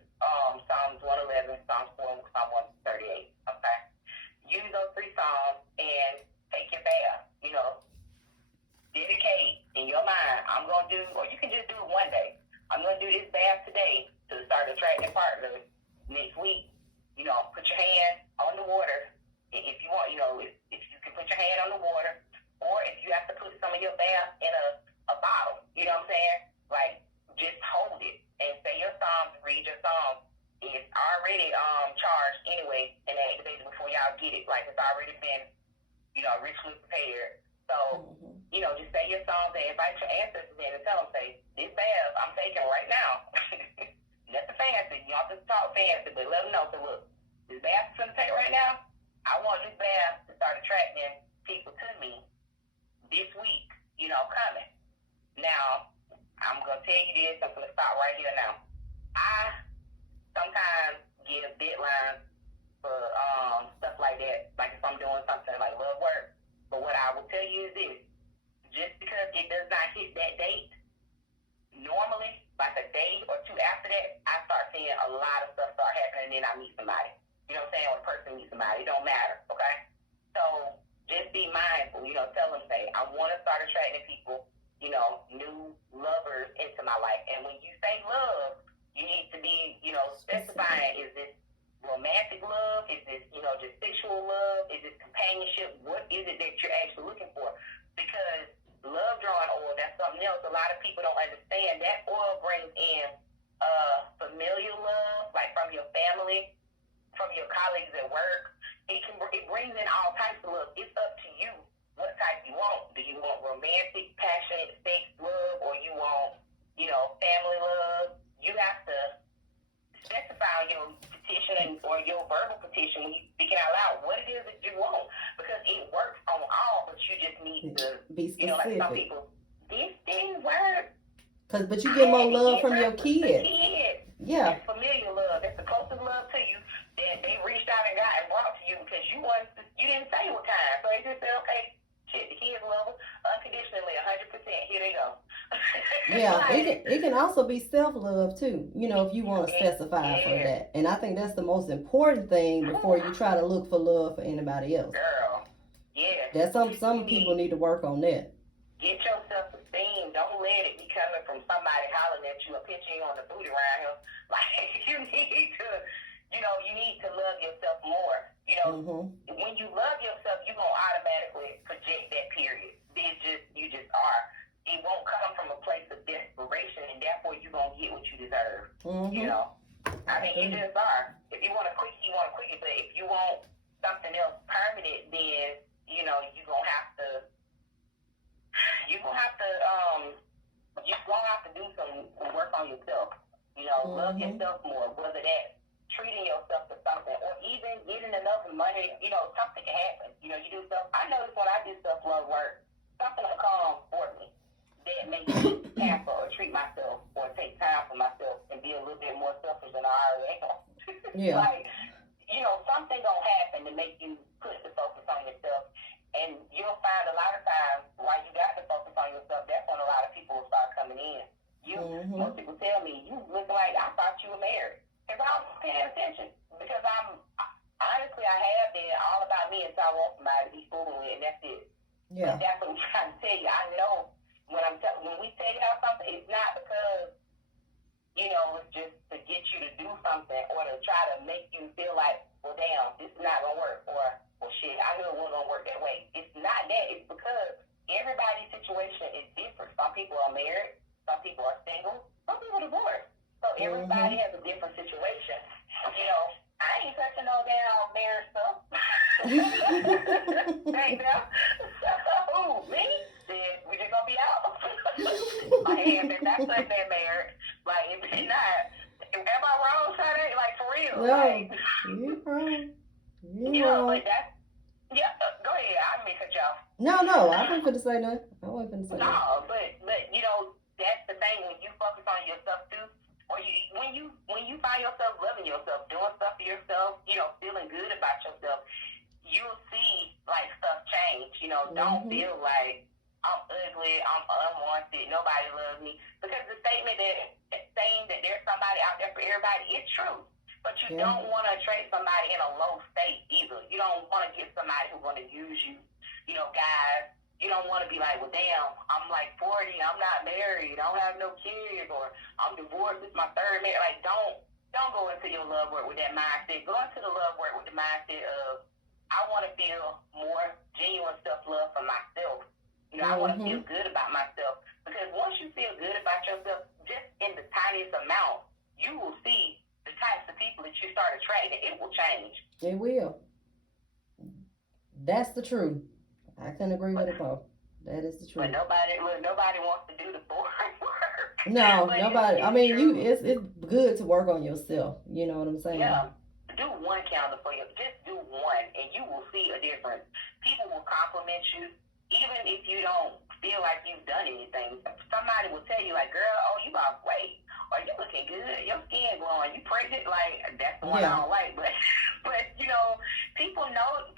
Psalms 111, Psalms 4, and Psalm 138. use those 3 songs and take your bath. Dedicate in your mind. I'm gonna do, or you can just do it one day. I'm gonna do this bath today to start attracting partners. Next week, put your hand on the water. If you want, if you can put your hand on the water, or if you have to put some of your bath in a bottle, you know what I'm saying? Like, just hold it and say your Psalms, read your Psalms. It's already charged anyway and activated before y'all get it. Like, it's already been, richly prepared. So, just say your Psalms and invite your ancestors in and tell them, say, this bath I'm taking right now. Nothing fancy. You don't have to talk fancy, but let them know. So, look, this bath I'm going to take right now, I want this bath to start attracting people to me this week, coming. Now, I'm going to tell you this. I'm going to stop right here now. I sometimes give deadlines for stuff like that, like if I'm doing something like love work. But what I will tell you is this. Just because it does not hit that date, normally, like a day or two after that, I start seeing a lot of stuff start happening, and then I meet somebody. You know what I'm saying? Or a person meets somebody. It don't matter, okay? So just be mindful. Tell them, say, I want to start attracting people, new lovers into my life. And when you say love, you need to be, specifying, is this romantic love? Is this, just sexual love? Is this companionship? What is it that you're actually looking for? Because love drawing oil, that's something else. A lot of people don't understand. That oil brings in familial love, like from your family, from your colleagues at work. It brings in all types of love. It's up to you what type you want. Do you want romantic, passionate, sex love, or you want, family love? You have to specify your petition or your verbal petition when you speak it out loud what it is that you want, because it works on all, but you just need to be specific. Like some people, this didn't work. But you get more love from your kids. Yeah. That's familiar love. That's the closest love to you that they reached out and got and brought to you because you didn't say what time. So they just said, okay, shit, the kids love them unconditionally, 100%. Here they go. Yeah, it can also be self-love too, if you want to specify for that. And I think that's the most important thing before you try to look for love for anybody else. Girl, yeah. That's some people need to work on that. Get your self-esteem. Don't let it be coming from somebody hollering at you or pitching you on the booty around here. Like, you need to love yourself more. When you love yourself, you're going to automatically project that period. You just are. It won't come from a place of desperation, and therefore you're going to get what you deserve. You just are. If you want a quickie, you want a quickie. But if you want something else permanent, then, you're going to have to do some work on yourself. Love yourself more, whether that's treating yourself to something or even getting enough money, something can happen. You do stuff. I notice when I do self-love work, something will come for me that makes me pamper or treat myself or take time for myself and be a little bit more selfish than I already am. Yeah. Like, something gonna happen to make you put the focus on yourself. And you'll find a lot of times while you got to focus on yourself, that's when a lot of people will start coming in. Most people tell me, you look like I thought you were married. Because I was paying attention. Because honestly, I have been all about me until I want somebody to be fooling with, and that's it. Yeah. But that's what I'm trying to tell you. I know when we tell y'all something, it's not because, it's just to get you to do something or to try to make you feel like, well, damn, this is not going to work. Or, well, shit, I knew it wasn't going to work that way. It's not that. It's because everybody's situation is different. Some people are married. Some people are single. Some people are divorced. So everybody has a different situation. I ain't touching no damn marriage stuff. Thank you. So, me? Then we just gonna be out. My hands been back like that marriage. Like, if it's not, am I wrong, Sade? Like, for real? No, like, you're wrong. You're wrong. But that's, go ahead. I didn't mean to cut you off. No, I wasn't going to say nothing. No, but that's the thing when you focus on yourself too, or when you find yourself loving yourself, doing stuff for yourself, feeling good about yourself, you'll see like stuff change. Don't feel like I'm ugly, I'm unwanted, nobody loves me, because the statement that saying that there's somebody out there for everybody, it's true. But you Yeah. don't want to attract somebody in a low state either. You don't want to get somebody who's going to use you. You know, guys, you don't want to be like, well, damn, I'm like 40, I'm not married, I don't have no kids, or I'm divorced, this is my third marriage. Like, don't go into your love work with that mindset. Go into the love work with the mindset of, I want to feel more genuine self-love for myself. You know, I want to feel good about myself. Because once you feel good about yourself, just in the tiniest amount, you will see the types of people that you start attracting. It will change. It will. That's the truth. I can agree with it, Paul. That is the truth. But nobody wants to do the boring work. No, But nobody. I mean, it's good to work on yourself. You know what I'm saying? Yeah. Do one calendar for you. Just do one, and you will see a difference. People will compliment you, even if you don't feel like you've done anything. Somebody will tell you, like, girl, oh, you lost weight, or you looking good, your skin glowing, you pregnant. Like, that's the one I don't like. But you know, people notice,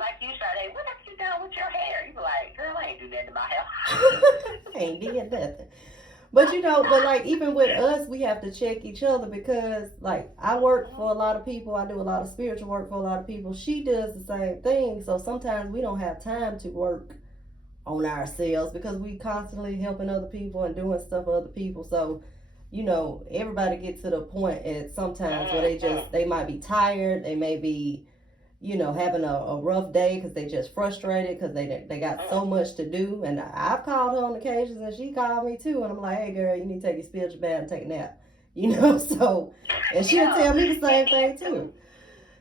like you, Sade, what have you done with your hair? You be like, girl, I ain't do nothing to my hair. Ain't did nothing. But you know, but like even with us, we have to check each other because like I work for a lot of people. I do a lot of spiritual work for a lot of people. She does the same thing. So sometimes we don't have time to work on ourselves because we constantly helping other people and doing stuff for other people. So, you know, everybody gets to the point at sometimes where they might be tired. They may be, you know, having a rough day because they just frustrated because they got so much to do. And I've called her on occasions and she called me too. And I'm like, hey girl, you need to take your spiritual bath and take a nap. You know, so, and she'll tell me the same thing too.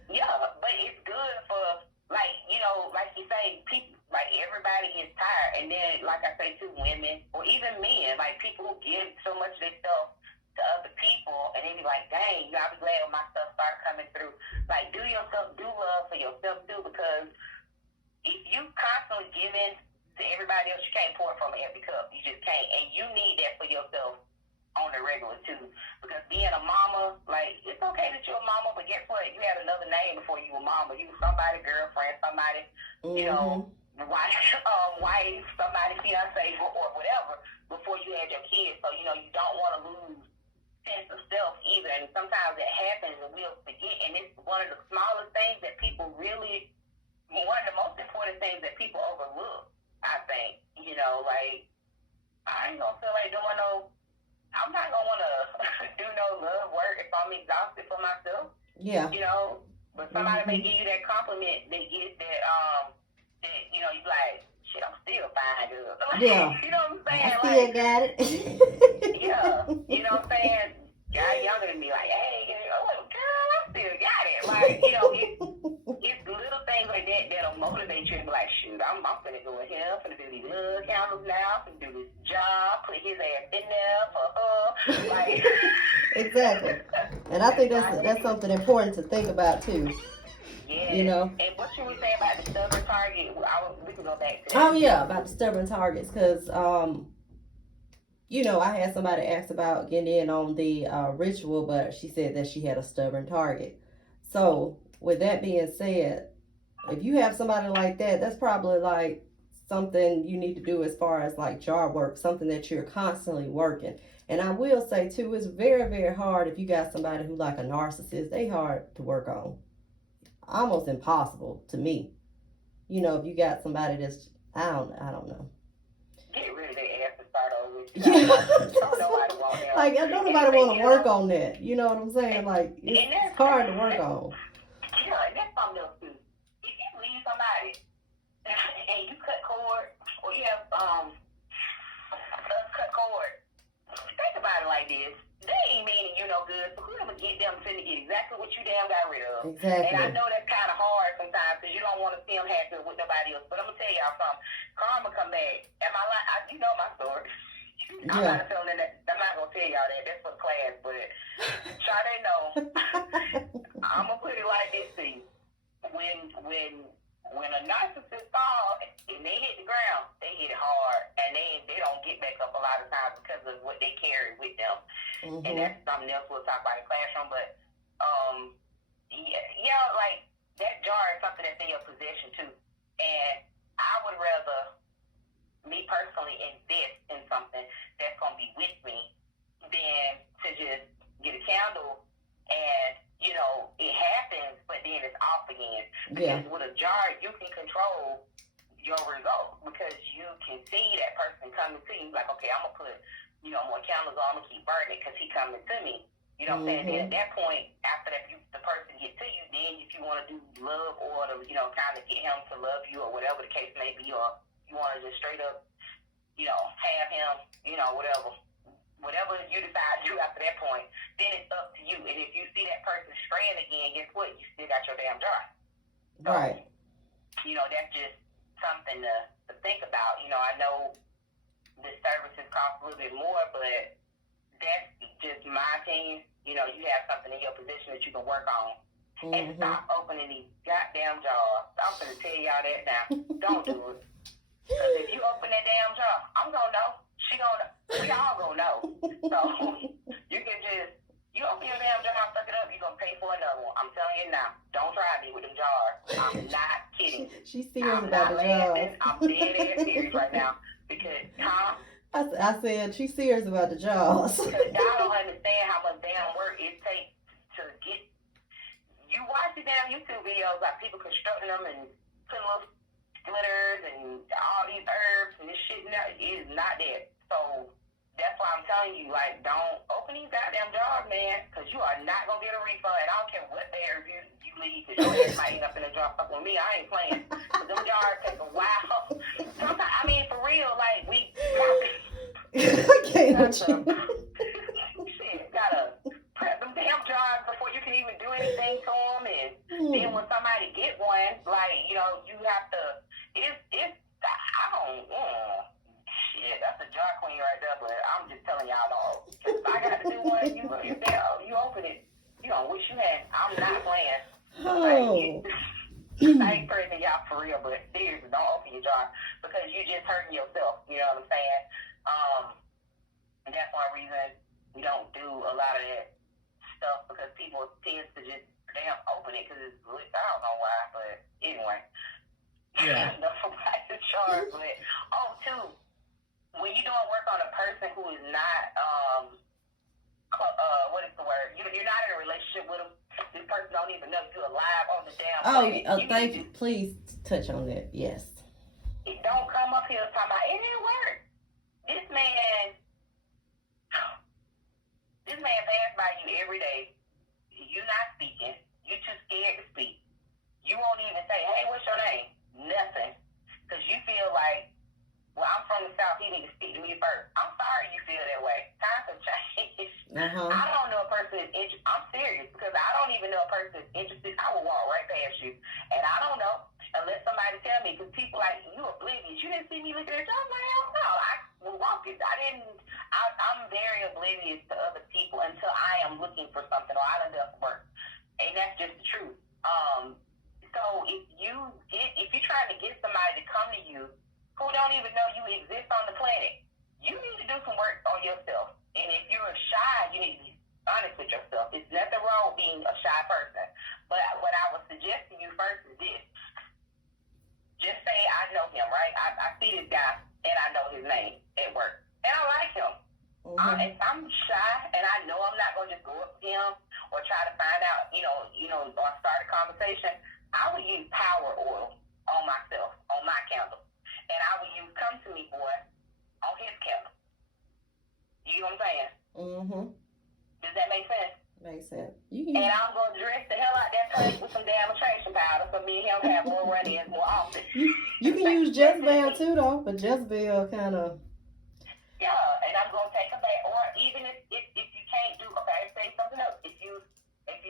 Yeah, but it's good for, like, you know, like you say, people, like everybody is tired. And then, like I say, to women or even men, like people who give so much of their stuff to other people, and they be like, dang, I'll be glad when my stuff start coming through. Like, do love for yourself too, because if you constantly giving to everybody else, you can't pour from an empty cup. You just can't, and you need that for yourself on the regular too. Because being a mama, like, it's okay that you're a mama, but guess what? You had another name before you were mama. You were somebody, girlfriend, somebody, you know, wife, somebody, fiance, or whatever, before you had your kids. So, you know, you don't want to lose sense of self either, and sometimes it happens and we'll forget, and it's one of the smallest things that people really, one of the most important things that people overlook, I think. You know, like, I ain't gonna feel like doing I'm not gonna wanna do no love work if I'm exhausted for myself. Yeah. You know, but somebody may give you that compliment, they get that, that, you know, you like, shit, I'm still fine, girl. Yeah. You know what I'm saying? I still got it. Yeah, you know what I'm saying? Guy younger than me, like, hey, oh, girl, I still got it. Like, you know, it's little things like that that'll motivate you to be like, shoot, I'm finna go in here, I'm finna do these little candles now, I'm finna do this job, put his ass in there for her. Like, exactly. And I think that's something important to think about too. Yeah. You know. And what should we say about the stubborn target? We can go back to that. Oh yeah, about the stubborn targets, because you know, I had somebody ask about getting in on the ritual, but she said that she had a stubborn target. So, with that being said, if you have somebody like that, that's probably like something you need to do as far as like jar work, something that you're constantly working. And I will say too, it's very, very hard if you got somebody who like a narcissist. They hard to work on, almost impossible to me. You know, if you got somebody that's I don't know. Get rid of their ass and start over. Yeah. Don't nobody want that. Like, I don't nobody want to work on that. You know what I'm saying? Like, it's hard to work on. Yeah, and that's something else too. If you leave somebody and you cut cord, or you have cut cord, think about it like this. They ain't meaning you no good, so who's gonna get them to get exactly what you damn got rid of? Exactly. And I know that's kind of hard sometimes because you don't want to see them happy with nobody else. But I'm gonna tell y'all something. Karma come back. Am I like? You know my story. I'm not telling that. I'm not gonna tell y'all that. That's for class. But Sade know. I'm gonna put it like this to you. When a narcissist falls and they hit the ground, they hit it hard, and they don't get back up a lot of times because of what they carry with them. And that's something else we'll talk about in the classroom. But yeah, like that jar is something that's in your possession too. And I would rather, me personally, invest in something that's gonna be with me than to just get a candle and again. Yeah. Because with a jar, you can control your results because you can see that person coming to you. Like, okay, I'm going to put, more candles on, I'm going to keep burning because he coming to me. You know what I'm saying? Then at that point, after that, the person gets to you, then if you want to do love or to, kind of get him to love you or whatever the case may be, or you want to just straight up, have him, whatever you decide to do after that point, then it's up to you. And if you see that person straying again, guess what? You still got your damn jar. So, right. That's just something to think about. I know the services cost a little bit more, but that's just my opinion. You have something in your position that you can work on. And stop opening these goddamn jars. I'm going to tell y'all that now. Don't do it. Because if you open that damn jar, I'm going to know. She going to know. We all going to know. So you can just, you open your damn jar, suck it up, you're going to pay for another one. I'm telling you now. Don't try me with them jars. I'm not kidding. She's serious about the jars. I'm dead ass serious right now. Because, I said she's serious about the jars. Because y'all don't understand how much damn work it takes to get. You watch the damn YouTube videos like people constructing them and putting little splitters and all these herbs and this shit. It is not that. So that's why I'm telling you, like, don't open these goddamn jars, man, because you are not gonna get a refund. I don't care what the herb you leave, because your ass might end up in a jar fucking with me. I ain't playing. Because them jars take a while. Sometimes, I mean, for real, like, we. I can't with you. Shit, gotta prep them damn jars before you can even do anything to them. And then when somebody get one, like, you have to, I don't, shit, that's a jar queen right there, but I'm just telling y'all, though, if I got to do one, you open it, you don't wish you had. I'm not playing. Oh. I ain't praising y'all for real, but seriously, don't open your jar because you're just hurting yourself, you know what I'm saying? And that's one reason we don't do a lot of that stuff because people tend to just damn open it because it's good. I don't know why, but anyway. Yeah. Enough about the charge, but too, when you're doing work on a person who is not what is the word? You're not in a relationship with them. This person don't even know you're alive on the damn planet. Thank you. Please touch on that. Yes. It don't come up here talking about it didn't work. This man passed by you every day. You're not speaking. You're too scared to speak. You won't even say, hey, what's your name? Nothing. Because you feel like, well, I'm from the South. He need to speak to me first. I'm sorry you feel that way. Times have changed. I don't know a person is interested. I'm serious because I don't even know a person is interested. I will walk right past you. And I don't know unless somebody tell me because people like, you oblivious. You didn't see me looking at you. I'm like, hell no. I will walk it. I'm very oblivious to other people until I am looking for something or I done done some work. And that's just the truth. So if you're trying to get somebody to come to you who don't even know you exist on the planet, you need to do some work on yourself. And if you're shy, you need to be honest with yourself. There's nothing wrong with being a shy person. But what I would suggest to you first is this. Just say, I know him, right? I see this guy, and I know his name at work. And I like him. If I'm shy, and I know I'm not going to just go up to him or try to find out, or start a conversation, I would use power oil on myself, on my candle. And I would use Come To Me Boy on his candle. You know what I'm saying? Does that make sense? Makes sense. And I'm going to dress the hell out that place with some demonstration powder so me and him have more run-ins more often. You can use Jezebel too, though, but Jezebel kind of... Yeah, and I'm going to take a bath. Or even if you can't do... Okay, say something else. If you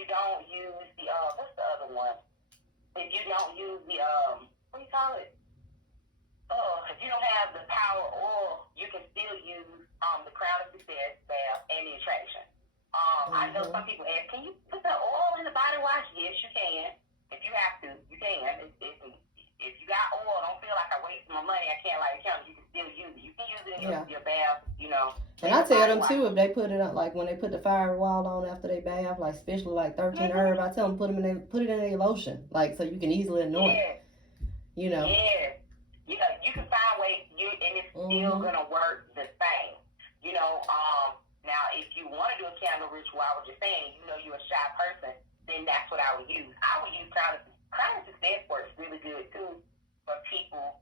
don't use the... what's the other one? If you don't use the... what do you call it? If you don't have the power oil, you can still use the Crown of Success bath and the attraction. I know some people ask, can you put the oil in the body wash? Yes, you can. If you have to, you can. If you got oil, don't feel like I wasted my money. I can't light a candle. You can still use it. You can use it in your bath, And I tell them too, if they put it on, like when they put the firewall on after they bath, like especially like 13 herb, I tell them put it in their lotion, like so you can easily anoint. Yeah. You can find ways, and it's still gonna work the same. Now if you want to do a candle ritual, I was just saying, you're a shy person, then that's what I would use. I would use Crown client success works really good too for people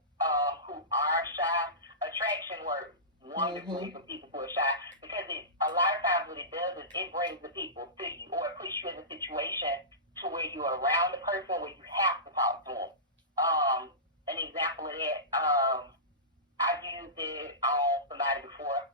who are shy. Attraction works wonderfully for people who are shy because a lot of times what it does is it brings the people to you, or it puts you in a situation to where you're around the person where you have to talk to them. An example of that, I've used it on somebody before,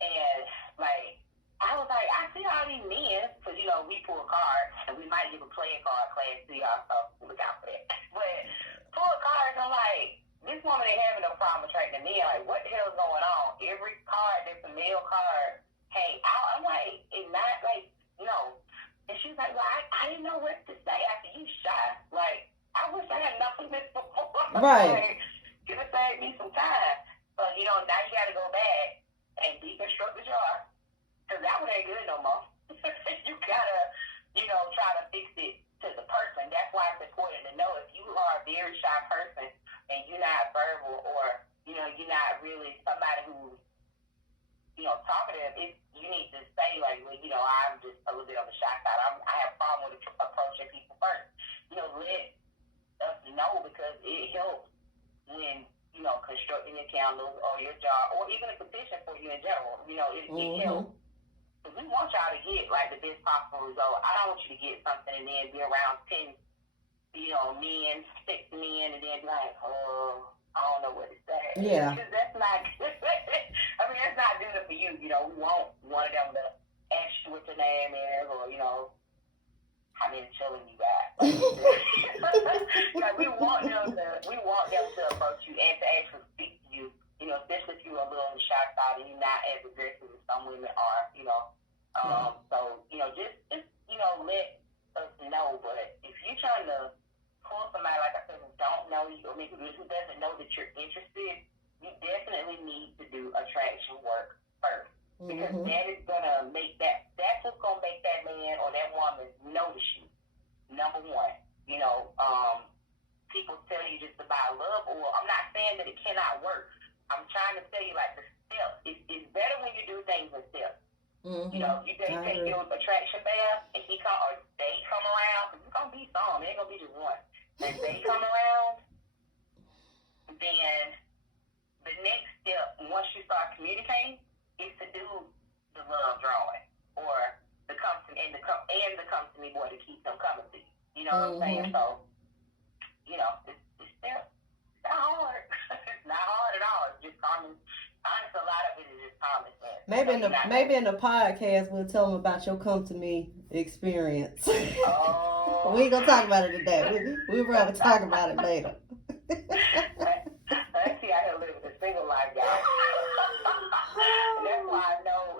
and like I was like, I see all these men, because we pull cards, and we might give a playing card class to y'all, so look out for that. But pull cards, I'm like, this woman ain't having no problem attracting men. Like, what the hell's going on? Every card that's a male card hang out. I'm like, it's not like, no. And she's like, well, I didn't know what to say after you shy. Like, I wish I had nothing this before. Right. Like, could have saved me some time. But, now you got to go back and deconstruct the jar. Because that one ain't good no more. You got to, try to fix it to the person. That's why it's important to know if you are a very shy person and you're not verbal, or, you're not really somebody who, talkative, you need to say, like, well, I'm just a little bit on the shy side. I have a problem with approaching people first. Let us know, because it helps when, constructing your candles or your jar, or even a petition for you in general. It helps. Because we want y'all to get, like, the best possible result. I don't want you to get something and then be around 10, men, 6 men, and then be like, oh, I don't know what to say. Yeah. Because that's not good. I mean, that's not good for you. We want one of them to ask you what your name is, or, how many children you got. Like, we want them to approach you and to actually speak to you, especially if you're a little on the shy side and you're not as aggressive as some women are, So, just let us know. But if you're trying to pull somebody, like I said, who don't know you, I mean, who doesn't know that you're interested, you definitely need to do attraction work first. Because that is gonna that's what's gonna make that man or that woman notice you. Number one, people tell you just about love, or I'm not saying that it cannot work. I'm trying to tell you, like, the steps. It's better when you do things in steps. You take your attraction bath, and they come around. It's gonna be some. It ain't gonna be just one. And they come around, then the next step, once you start communicating, is to do the love drawing, or the come to me boy to keep them coming to you. You know what I'm saying? So, it's not hard. It's not hard at all. It's just common. Honestly, a lot of it is just common sense. Maybe in the podcast we'll tell them about your come to me experience. Oh. We ain't gonna talk about it today. We'll probably talk about it later. Let's see how he'll live with a single life, y'all. That's why I know.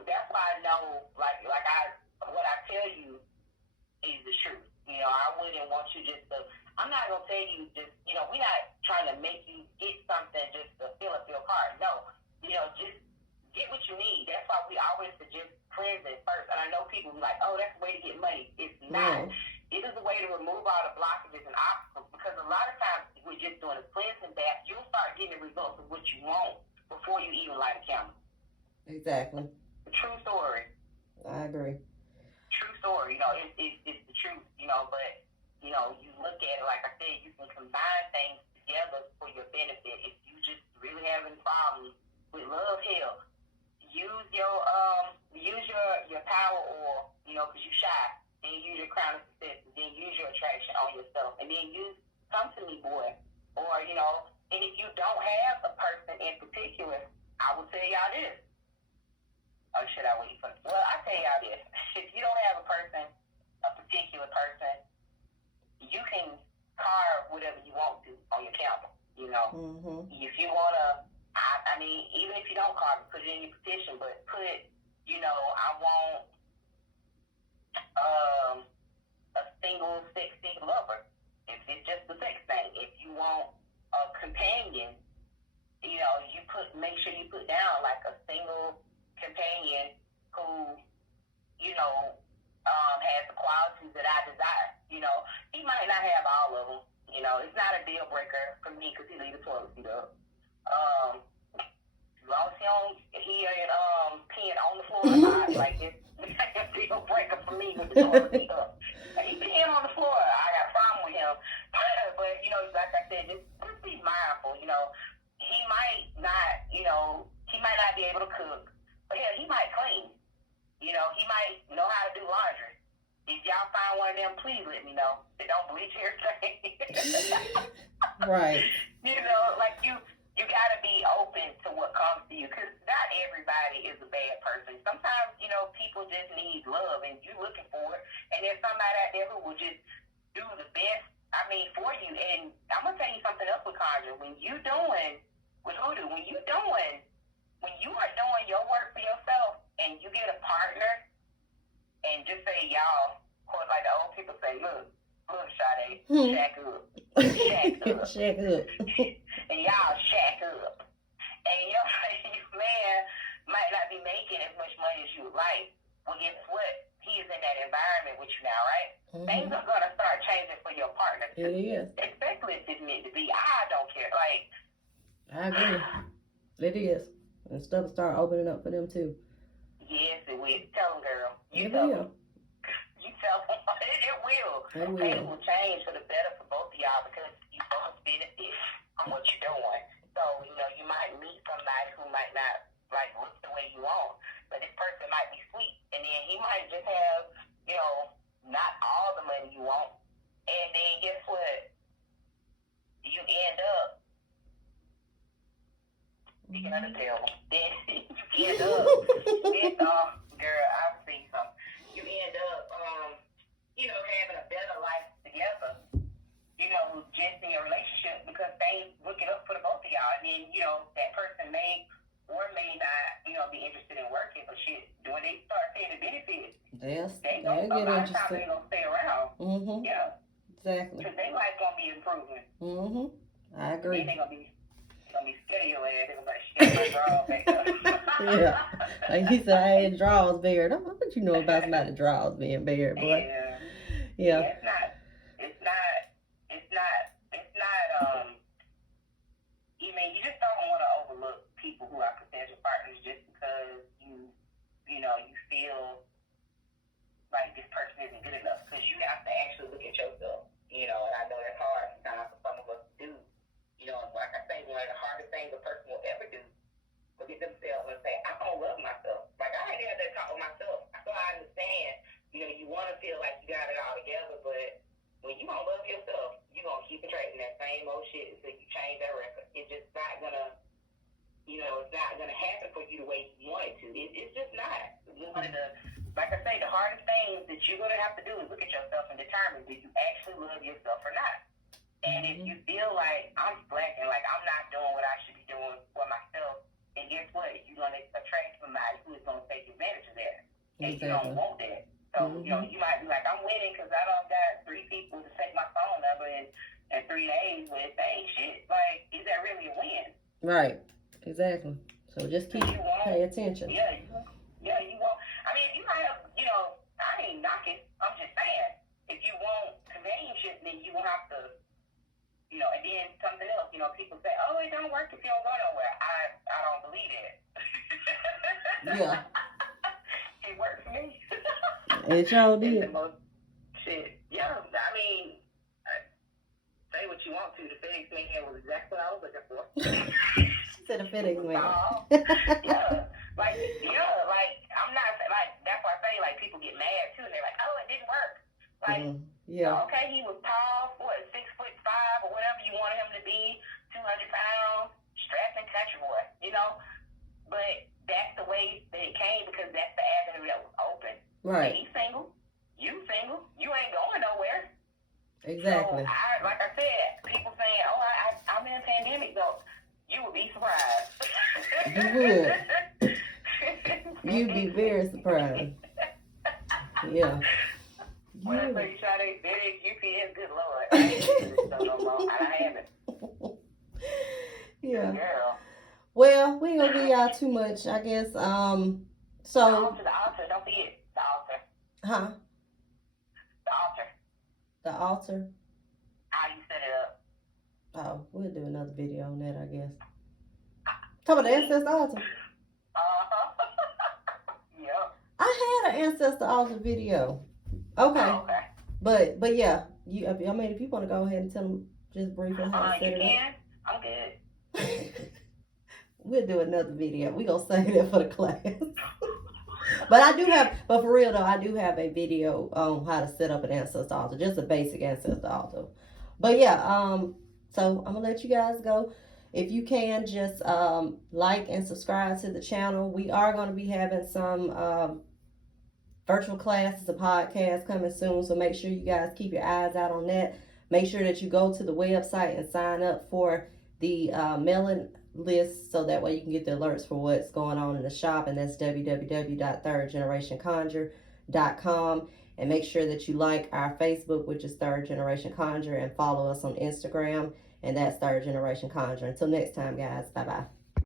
What I tell you is the truth. I wouldn't want you just to. I'm not gonna tell you just. We're not trying to make you get something just to fill up your cart. No. Just get what you need. That's why we always suggest cleansing first. And I know people be like, oh, that's the way to get money. It's not. It is a way to remove all the blockages and obstacles, because a lot of times we're just doing a cleansing bath. You'll start getting the results of what you want before you even light a candle. Exactly. True story. I agree. True story. It's the truth. But you look at it, like I said, you can combine things together for your benefit. If you just really having problems with love, hell, use your power oil, because you shy, and use your crown of success, and then use your attraction on yourself, and then use come to me boy, or and if you don't have a person in particular, I will tell y'all this. Or should I wait for? Well, I tell y'all this: if you don't have a particular person, you can carve whatever you want to on your calendar. If you wanna. I mean, even if you don't carve it, put it in your petition, but put, I want a single, sex lover. If it's just a sex thing. If you want a companion, make sure you put down, like, a single companion who, has the qualities that I desire. He might not have all of them. It's not a deal breaker for me because he leaves the toilet seat up. As long as he ain't peeing on the floor, it's a deal breaker for me with the toilet seat up. He peeing on the floor, I got a problem with him. You know, he might know how to do laundry. If y'all find one of them, please let me know. They don't bleach hair thing. Right. You know, like you gotta be open to what comes to you, because not everybody is a bad person. Sometimes, you know, people just need love, and you're looking for it. And there's somebody out there who will just do the best, I mean, for you. And I'm gonna tell you something else with Conjure. When you are doing your work for yourself, and you get a partner, and just say, y'all, quote, like the old people say, look, Sade, shack up. Shack up. And y'all shack up. And your man might not be making as much money as you would like. Well, guess what? He is in that environment with you now, right? Mm-hmm. Things are going to start changing for your partner. It is. Especially if it's meant to be. I don't care. Like, I agree. It is. And stuff start opening up for them, too. Yes, it will. Tell them, girl. It will. You tell them. It will. It will. Things will change for the better for both of y'all, because you both benefit from what you're doing. So, you know, you might meet somebody who might not, like, look the way you want, but this person might be sweet, and then he might just have, you know, not all the money you want, and then guess what? You end up, speaking of the devil, then you end up, girl, I've seen something. You end up, you know, having a better life together, you know, just in your relationship, because they look it up for the both of y'all. And then, you know, that person may or may not, you know, be interested in working, but shit, when they start seeing the benefits, a lot of times they're going to stay around. Mm-hmm. Yeah. Exactly. Because their life going to be improving. Mm-hmm. I agree. They're going to be scared of your ass. They're going to be like, shit, my drawers back up. Yeah. Like he said, I had drawers bared. I don't know what you know about somebody's drawers being bared, boy. Yeah. It's not, you mean, you just don't want to overlook people who are potential partners just because you know, you feel like this person isn't good enough, because you have to actually look at yourself, you know, and I know that's hard sometimes for some of us to do. You know, like I say, one of the hardest things a person will ever do, look at themselves and say, I don't love myself. Like, I ain't had that talk with myself. So I understand, you know, you want to feel like you got it all together, but when you don't love yourself, you're going to keep iterating that same old shit until you change that record. It's just not going to, you know, it's not going to happen for you the way you want it to. It's just not. One of the, like I say, the hardest things that you're going to have to do is look at yourself and determine, do you actually love yourself or not? And if you feel like I'm slacking, like I'm not doing what I should be doing for myself, then guess what? You're going to attract somebody who is going to take advantage of that. And you don't want that. So, you know, you might be like, I'm winning because I don't got 3 people to take my phone number in 3 days, but it ain't shit. Like, is that really a win? Right. Exactly. So just keep pay attention. Yeah, you won't. I mean, if you might have, you know, I ain't knocking. I'm just saying, if you want companionship, then you will have to, you know, and then something else, you know, people say, oh, it don't work if you don't go nowhere. I don't believe that. Yeah. It worked for me. It sure did. Shit. Yeah, I mean, say what you want to. The FedEx man was exactly what I was looking for. To the FedEx man. Yeah. Like, I'm not, like, that's why I say, like, people get mad, too, and they're like, oh, it didn't work. Like, okay, he was tall, 6'5", or whatever you wanted him to be, 200 pounds, strapping country boy, you know? But that's the way that it came, because that's the avenue that was open. Right. He's single. You single. You ain't going nowhere. Exactly. So, like I said, people saying, oh, I'm in a pandemic, though. You would be surprised. You would. You'd be very surprised. Yeah. When I say Sade, FedEx, UPS, good Lord. I ain't using this stuff no more. I haven't. Yeah. Girl. Well, we ain't gonna give y'all too much, I guess. The altar, don't forget the altar. Huh? The altar. The altar? How you set it up. Oh, we'll do another video on that, I guess. Talk about the ancestor altar. Yep. I had an ancestor altar video. Okay. Oh, okay. But yeah, I mean, if you want to go ahead and tell them just briefly how to set it up. I'm good. We'll do another video. We're going to save that for the class. But I do have, but for real though, I do have a video on how to set up an ancestor altar, just a basic ancestor altar. But yeah, so I'm gonna let you guys go. If you can, just like and subscribe to the channel. We are gonna be having some virtual classes, a podcast coming soon, so make sure you guys keep your eyes out on that. Make sure that you go to the website and sign up for the mailing list, so that way you can get the alerts for what's going on in the shop, and that's www.thirdgenerationconjure.com. And make sure that you like our Facebook, which is Third Generation Conjure, and follow us on Instagram, and that's Third Generation Conjure. Until next time, guys, bye bye.